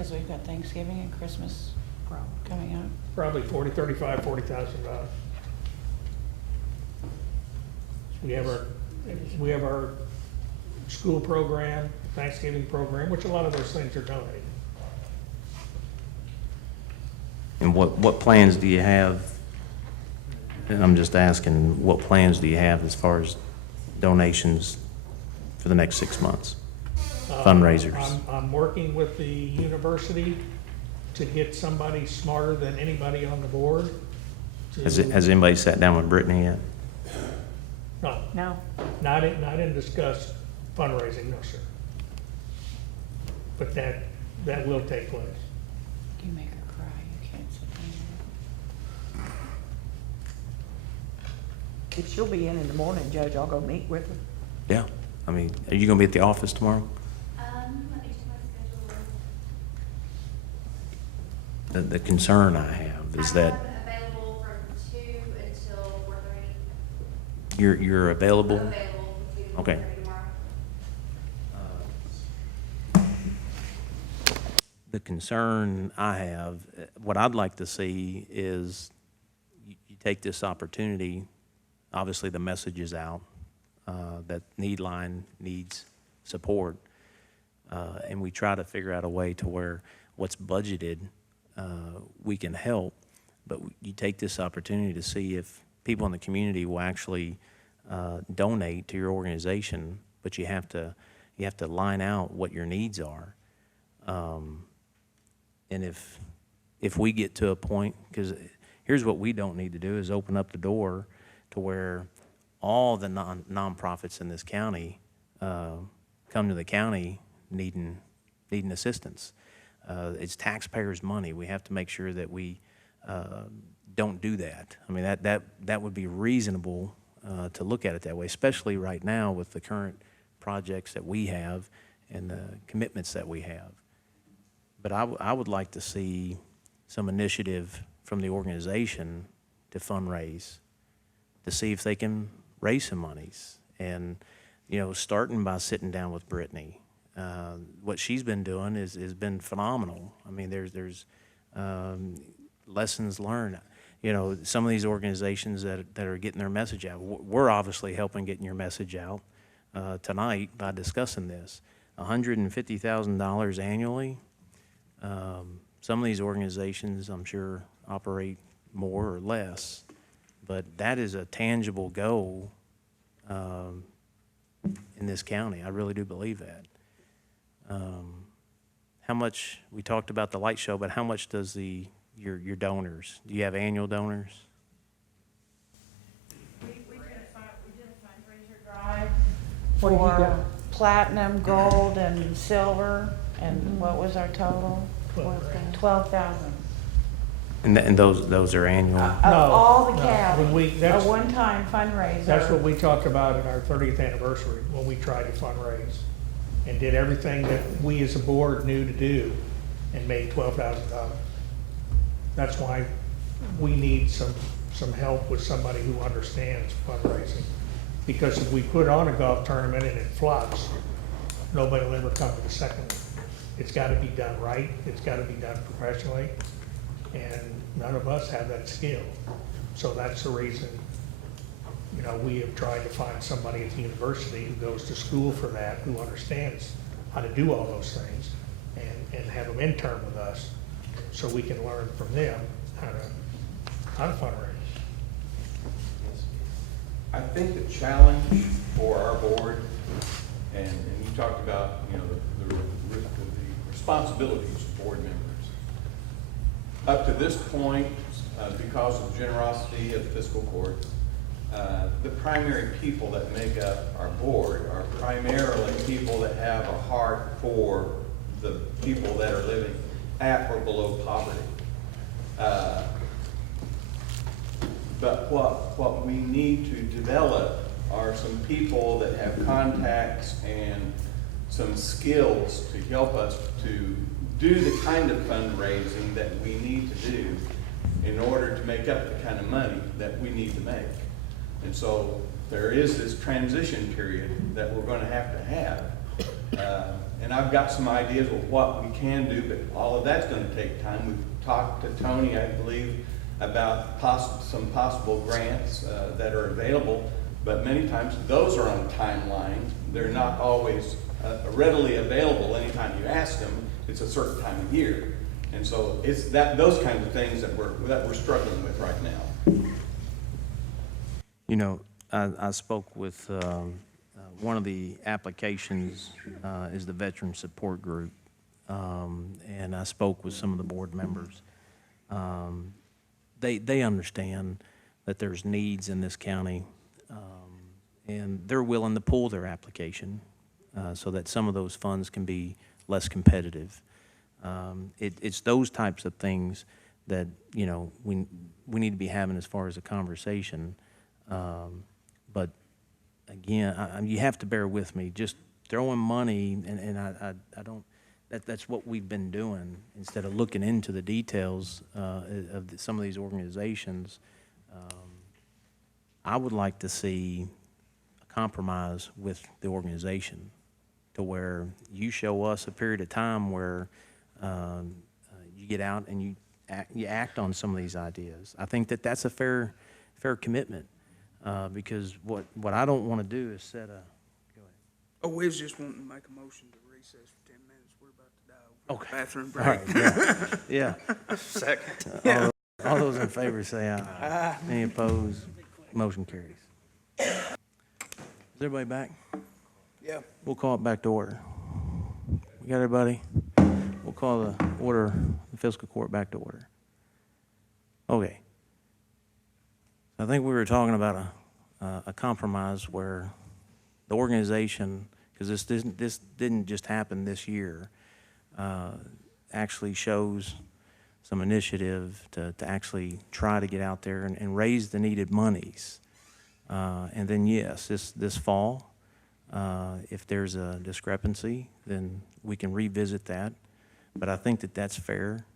because we've got Thanksgiving and Christmas coming up. Probably $40,000. We have our school program, Thanksgiving program, which a lot of those things are donated. And what plans do you have? And I'm just asking, what plans do you have as far as donations for the next 6 months? Fundraisers. I'm working with the university to get somebody smarter than anybody on the board. Has anybody sat down with Brittany yet? No, not in discuss fundraising, no, sir. But that will take place. You make her cry, you can't sit down. If she'll be in the morning, Judge, I'll go meet with her. Yeah. I mean, are you gonna be at the office tomorrow? Let me check my schedule. The concern I have is that I'm available from 2 until 4:30. you're available? Available from 2 to Okay. 4:30 tomorrow. The concern I have, what I'd like to see is you take this opportunity, obviously the message is out, that Needline needs support, and we try to figure out a way to where what's budgeted, we can help, but you take this opportunity to see if people in the community will actually donate to your organization, but you have to line out what your needs are. And if we get to a point, because here's what we don't need to do is open up the door to where all the nonprofits in this county come to the county needing assistance. It's taxpayers' money. We have to make sure that we don't do that. I mean, that would be reasonable to look at it that way, especially right now with the current projects that we have and the commitments that we have. But I would like to see some initiative from the organization to fundraise, to see if they can raise some monies. And, starting by sitting down with Brittany, what she's been doing has been phenomenal. I mean, there's lessons learned. Some of these organizations that are getting their message out, we're obviously helping getting your message out tonight by discussing this. $150,000 annually. Some of these organizations, I'm sure, operate more or less, but that is a tangible goal in this county. I really do believe that. How much, we talked about the light show, but how much does your donors, do you have annual donors? We did a fundraiser drive for platinum, gold, and silver, and what was our total? 12,000. And those are annual? Of No, all the no, county, when we- a that's- one-time fundraiser. That's what we talked about at our 30th anniversary, when we tried to fundraise and did everything that we as a board knew to do and made $12,000. That's why we need some help with somebody who understands fundraising. Because if we put on a golf tournament and it flops, nobody will ever come to the second one. It's gotta be done right, it's gotta be done professionally, and none of us have that skill. So that's the reason, you know, we have tried to find somebody at the university who goes to school for that, who understands how to do all those things, and have them intern with us, so we can learn from them how to fundraise. I think the challenge for our board, and you talked about, you know, the responsibilities of board members. Up to this point, because of the generosity of the fiscal court, the primary people that make up our board are primarily people that have a heart for the people that are living at or below poverty. But what we need to develop are some people that have contacts and some skills to help us to do the kind of fundraising that we need to do in order to make up the kind of money that we need to make. And so there is this transition period that we're going to have. And I've got some ideas of what we can do, but all of that's going to take time. We've talked to Tony, I believe, about some possible grants that are available, but many times those are on timelines. They're not always readily available anytime you ask them. It's a certain time of year. And so it's those kinds of things that we're struggling with right now. You know, I spoke with, one of the applications is the Veteran Support Group, and I spoke with some of the board members. They understand that there's needs in this county, and they're willing to pull their application so that some of those funds can be less competitive. It's those types of things that, you know, we need to be having as far as a conversation. But again, you have to bear with me. Just throwing money, and I don't. That's what we've been doing instead of looking into the details of some of these organizations. I would like to see a compromise with the organization to where you show us a period of time where you get out and you act on some of these ideas. I think that that's a fair commitment because what I don't want to do is set a. Go ahead. Oh, we was just wanting to make a motion to recess for 10 minutes. We're about to die. Okay. Bathroom All right, break. yeah. Second. All those in favor say aye. Any opposed? Motion carries. Is everybody back? Yeah. We'll call it back to order. We got everybody? We'll call the fiscal court back to order. Okay. I think we were talking about a compromise where the organization, because this didn't just happen this year, actually shows some initiative to actually try to get out there and raise the needed monies. And then, yes, this fall, if there's a discrepancy, then we can revisit that. But I think that that's fair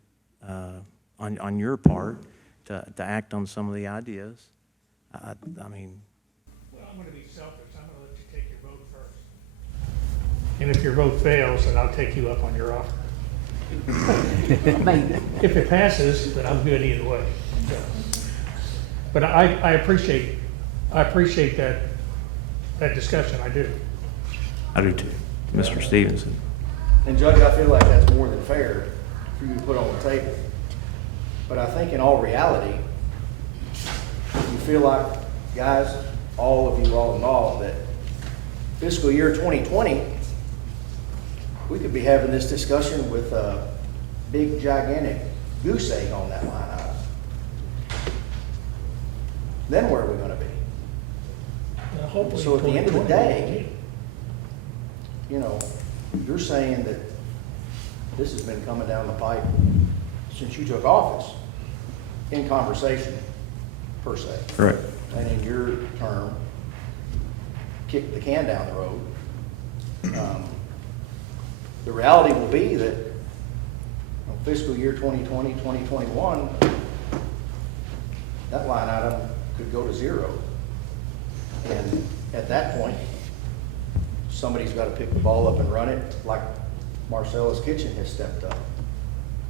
on your part to act on some of the ideas. I mean. Well, I'm going to be selfish. I'm going to let you take your vote first. And if your vote fails, then I'll take you up on your offer. If it passes, then I'm good either way. So. But I appreciate that discussion. I do. I do too, Mr. Stevenson. And Judge, I feel like that's more than fair for you to put on the table. But I think in all reality, you feel like, guys, all of you all involved, that fiscal year 2020, we could be having this discussion with a big gigantic goose egg on that line item. Then where are we gonna be? Hopefully So at the end of the 2020 day, you know, you're saying that this has been coming down the pipe since you took office, in conversation, per se. Correct. And in your term, kick the can down the road. The reality will be that fiscal year 2020, 2021, that line item could go to zero. And at that point, somebody's got to pick the ball up and run it, like Marcella's Kitchen has stepped up.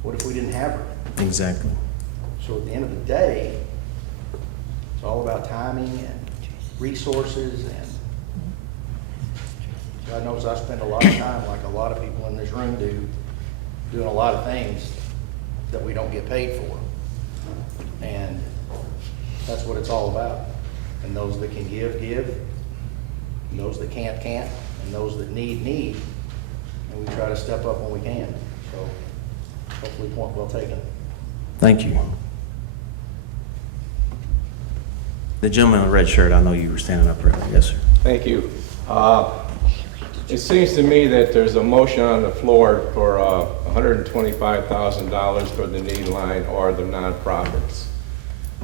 What if we didn't have her? Exactly. So at the end of the day, it's all about timing and resources, and God knows I spend a lot of time, like a lot of people in this room do, doing a lot of things that we don't get paid for. And that's what it's all about. And those that can give, give. And those that can't, can't. And those that need, need. And we try to step up when we can. So hopefully point well taken. Thank you. The gentleman in the red shirt, I know you were standing up earlier. Yes, sir. Thank you. It seems to me that there's a motion on the floor for $125,000 for the need line or the nonprofits.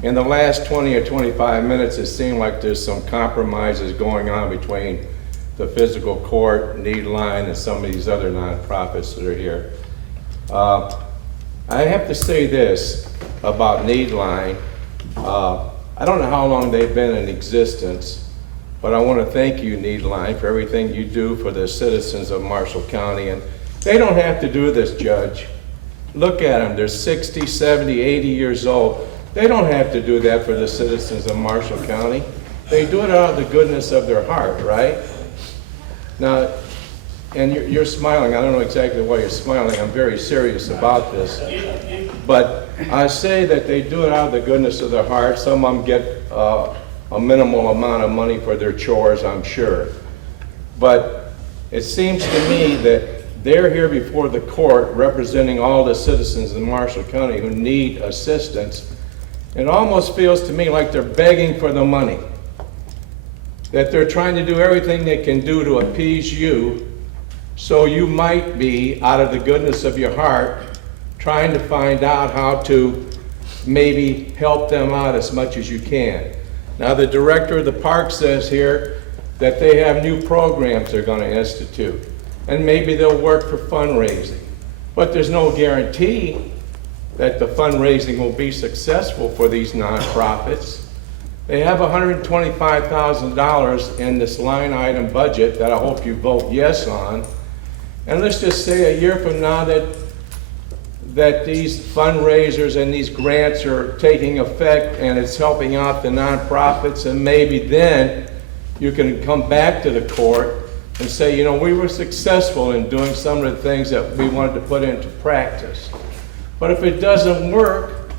In the last 20 or 25 minutes, it seemed like there's some compromises going on between the Fiscal Court, need line, and some of these other nonprofits that are here. I have to say this about need line. I don't know how long they've been in existence, but I want to thank you, Need Line, for everything you do for the citizens of Marshall County. And they don't have to do this, Judge. Look at them. They're 60, 70, 80 years old. They don't have to do that for the citizens of Marshall County. They do it out of the goodness of their heart, right? Now, and you're smiling. I don't know exactly why you're smiling. I'm very serious about this. But I say that they do it out of the goodness of their heart. Some of them get a minimal amount of money for their chores, I'm sure. But it seems to me that they're here before the court representing all the citizens in Marshall County who need assistance. It almost feels to me like they're begging for the money, that they're trying to do everything they can do to appease you, so you might be, out of the goodness of your heart, trying to find out how to maybe help them out as much as you can. Now, the director of the park says here that they have new programs they're going to institute, and maybe they'll work for fundraising. But there's no guarantee that the fundraising will be successful for these nonprofits. They have $125,000 in this line item budget that I hope you vote yes on. And let's just say a year from now that these fundraisers and these grants are taking effect and it's helping out the nonprofits, and maybe then you can come back to the court and say, you know, we were successful in doing some of the things that we wanted to put into practice. But if it doesn't work,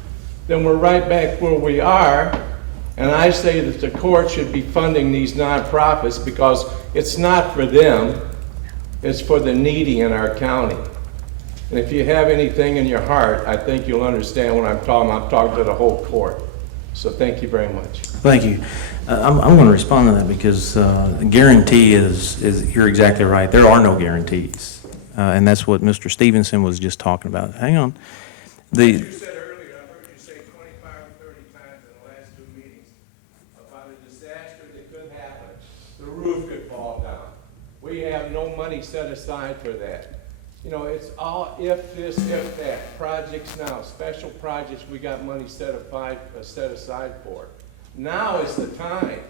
then we're right back where we are. And I say that the court should be funding these nonprofits because it's not for them, it's for the needy in our county. And if you have anything in your heart, I think you'll understand what I'm talking about. I'm talking to the whole court. So thank you very much. Thank you. I'm going to respond to that because guarantee is, you're exactly right. There are no guarantees. And that's what Mr. Stevenson was just talking about. Hang on. You said earlier, I heard you say 25 or 30 times in the last two meetings about a disaster that could happen. The roof could fall down. We have no money set aside for that. You know, it's all if this, if that. Projects now, special projects, we got money set aside for. Now is the time.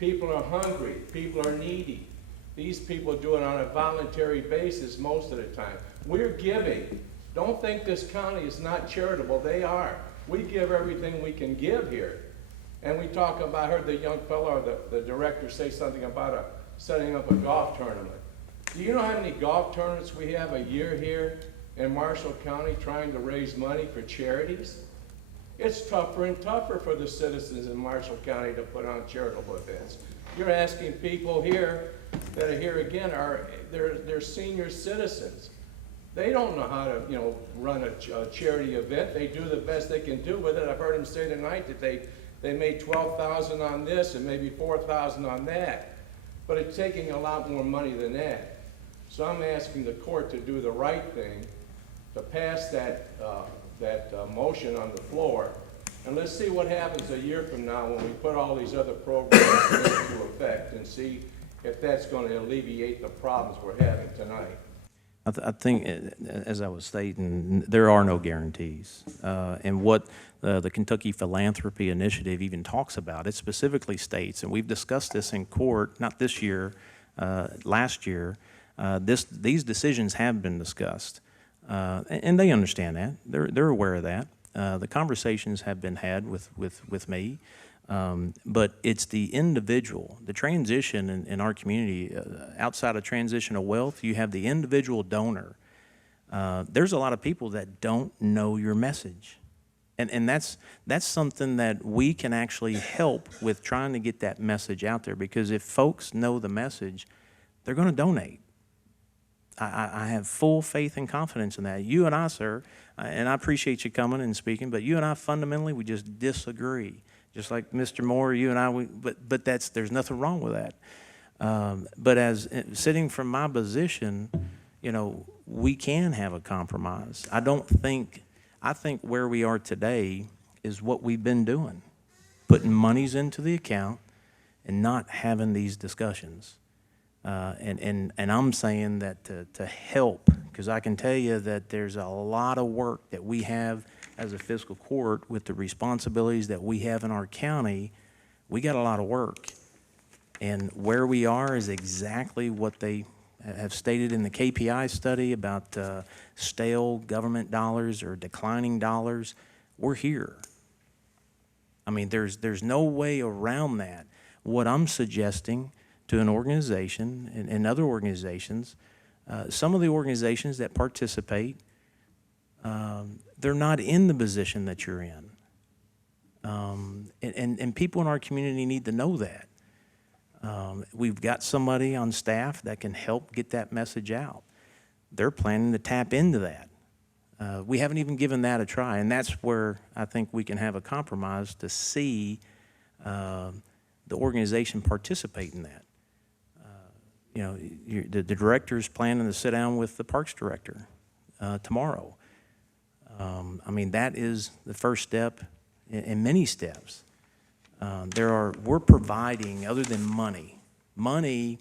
People are hungry. People are needy. These people do it on a voluntary basis most of the time. We're giving. Don't think this county is not charitable. They are. We give everything we can give here. And we talk about, I heard the young fellow, or the director say something about setting up a golf tournament. Do you know how many golf tournaments we have a year here in Marshall County trying to raise money for charities? It's tougher and tougher for the citizens in Marshall County to put on charitable events. You're asking people here that are here again they're senior citizens. They don't know how to, run a charity event. They do the best they can do with it. I've heard them say tonight that they made $12,000 on this and maybe $4,000 on that. But it's taking a lot more money than that. So I'm asking the court to do the right thing, to pass that motion on the floor. And let's see what happens a year from now when we put all these other programs into effect and see if that's going to alleviate the problems we're having tonight. I think, as I was stating, there are no guarantees. And what the Kentucky Philanthropy Initiative even talks about, it specifically states, and we've discussed this in court, not this year, last year, these decisions have been discussed. And they understand that. They're aware of that. The conversations have been had with me. But it's the individual, the transition in our community, outside of transition of wealth, you have the individual donor. There's a lot of people that don't know your message. And that's something that we can actually help with trying to get that message out there, because if folks know the message, they're going to donate. I have full faith and confidence in that. You and I, sir, and I appreciate you coming and speaking, but you and I fundamentally, we just disagree. Just like Mr. Moore, you and I, but there's nothing wrong with that. But as sitting from my position, we can have a compromise. I think where we are today is what we've been doing, putting monies into the account and not having these discussions. And I'm saying that to help, because I can tell you that there's a lot of work that we have as a fiscal court with the responsibilities that we have in our county. We got a lot of work. And where we are is exactly what they have stated in the KPI study about stale government dollars or declining dollars. We're here. I mean, there's no way around that. What I'm suggesting to an organization and other organizations, some of the organizations that participate, they're not in the position that you're in. And people in our community need to know that. We've got somebody on staff that can help get that message out. They're planning to tap into that. We haven't even given that a try, and that's where I think we can have a compromise to see the organization participate in that. The director's planning to sit down with the parks director tomorrow. I mean, that is the first step in many steps. We're providing, other than money. Money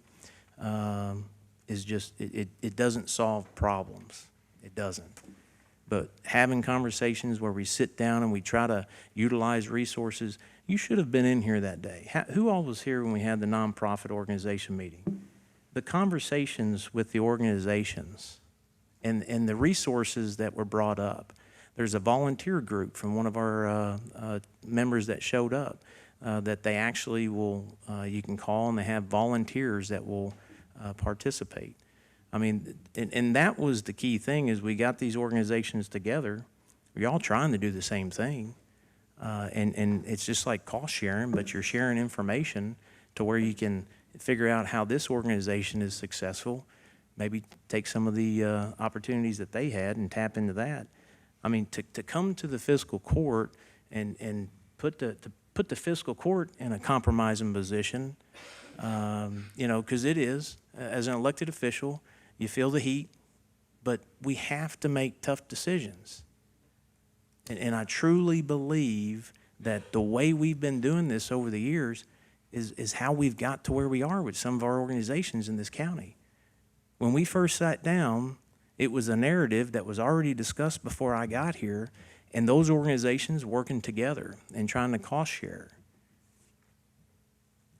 is just, it doesn't solve problems. It doesn't. But having conversations where we sit down and we try to utilize resources, you should have been in here that day. Who all was here when we had the nonprofit organization meeting? The conversations with the organizations and the resources that were brought up. There's a volunteer group from one of our members that showed up that they actually will, you can call, and they have volunteers that will participate. I mean, and that was the key thing, is we got these organizations together. We're all trying to do the same thing. And it's just like cost sharing, but you're sharing information to where you can figure out how this organization is successful, maybe take some of the opportunities that they had and tap into that. I mean, to come to the fiscal court and put the fiscal court in a compromising position, because it is, as an elected official, you feel the heat, but we have to make tough decisions. And I truly believe that the way we've been doing this over the years is how we've got to where we are with some of our organizations in this county. When we first sat down, it was a narrative that was already discussed before I got here, and those organizations working together and trying to cost share.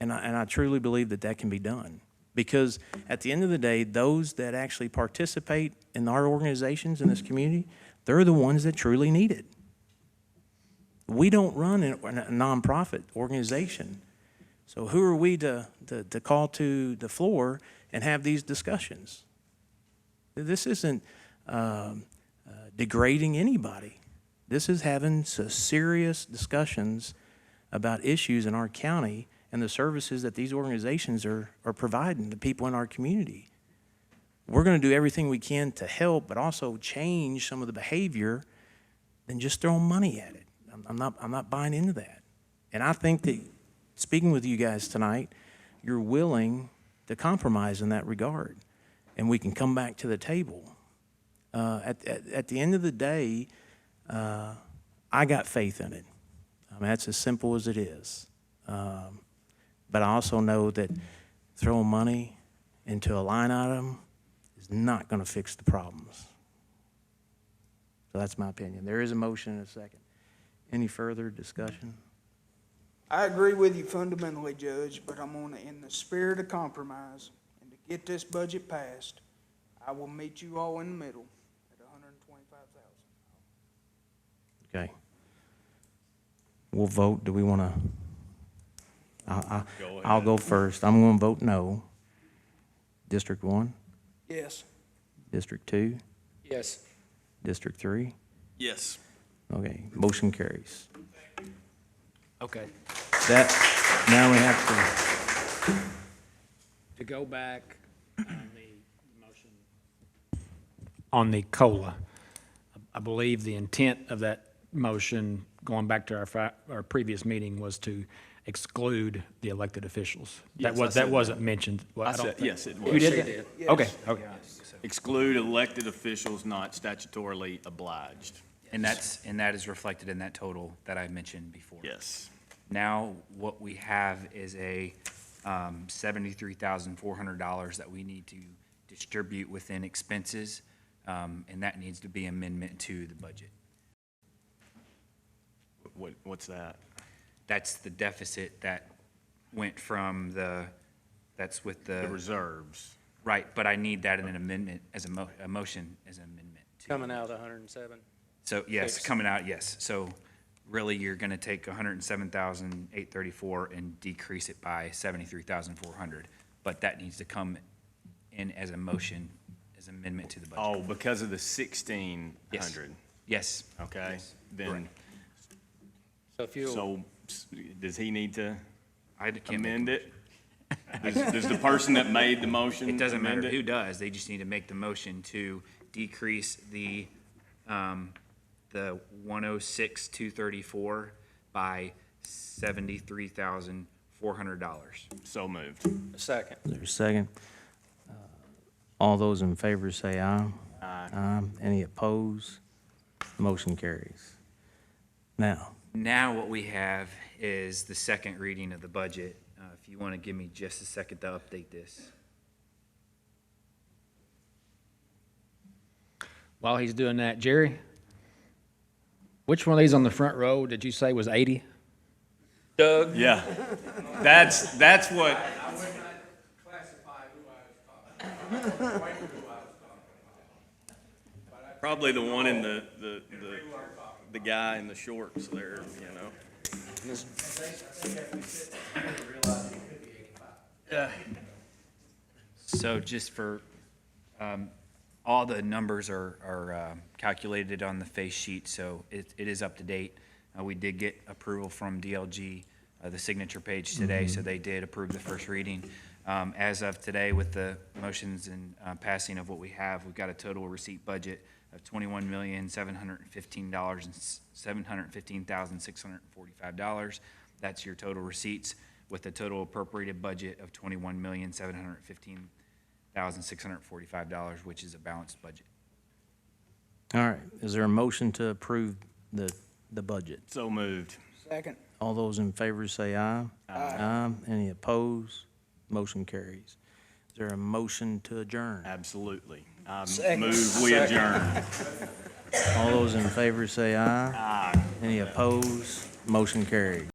And I truly believe that that can be done. Because at the end of the day, those that actually participate in our organizations in this community, they're the ones that truly need it. We don't run a nonprofit organization. So who are we to call to the floor and have these discussions? This isn't degrading anybody. This is having serious discussions about issues in our county and the services that these organizations are providing to people in our community. We're going to do everything we can to help, but also change some of the behavior than just throwing money at it. I'm not buying into that. And I think that, speaking with you guys tonight, you're willing to compromise in that regard, and we can come back to the table. At the end of the day, I got faith in it. I mean, that's as simple as it is. But I also know that throwing money into a line item is not going to fix the problems. So that's my opinion. There is a motion and a second. Any further discussion? I agree with you fundamentally, Judge, but I'm gonna, in the spirit of compromise, and to get this budget passed, I will meet you all in the middle at $125,000. Okay. We'll vote. Do we want to? I'll go first. I'm going to vote no. District 1? Yes. District 2? Yes. District 3? Yes. Okay, motion carries. Okay, That, now we have to go back on the motion on the COLA, I believe the intent of that motion, going back to our previous meeting, was to exclude the elected officials. Yes, That wasn't mentioned. Well, I don't said, think- yes, it was. You did that? Yes. Okay, okay. Exclude elected officials not statutorily obliged. And that is reflected in that total that I mentioned before. Yes. Now, what we have is a $73,400 that we need to distribute within expenses, and that needs to be amendment to the budget. What's that? That's the deficit that went from that's with The reserves. right, but I need that in an amendment as a motion as an amendment. Coming out of 107. So, yes, Six. coming out, yes. So really, you're gonna take 107,834 and decrease it by 73,400. But that needs to come in as a motion, as amendment to the budget. Oh, because of the 1,600. Yes. Okay, Yes. then, Correct. So if you, so does he need to I can't make a amend motion. it? Does the person that made the motion It doesn't amend matter it? who does, they just need to make the motion to decrease the 106,234 by $73,400. So moved. a second. Is there a second? All those in favor say aye. Aye. Any opposed? Motion carries. Now, Now what we have is the second reading of the budget. If you want to give me just a second to update this. While he's doing that, Jerry, which one of these on the front row did you say was 80? Doug? Yeah. That's what, probably the one in the guy in the shorts there, you know. So just for, all the numbers are calculated on the face sheet, so it is up to date. We did get approval from DLG, the signature page today, so they did approve the first reading. As of today, with the motions and passing of what we have, we've got a total receipt budget of $21,715,645. That's your total receipts, with a total appropriated budget of $21,715,645, which is a balanced budget. all right, is there a motion to approve the budget? So moved. Second. All those in favor say aye. Aye. Any opposed? Motion carries. Is there a motion to adjourn? Absolutely. I Second. move we adjourn. All those in favor say aye. Aye. Any opposed? Motion carries.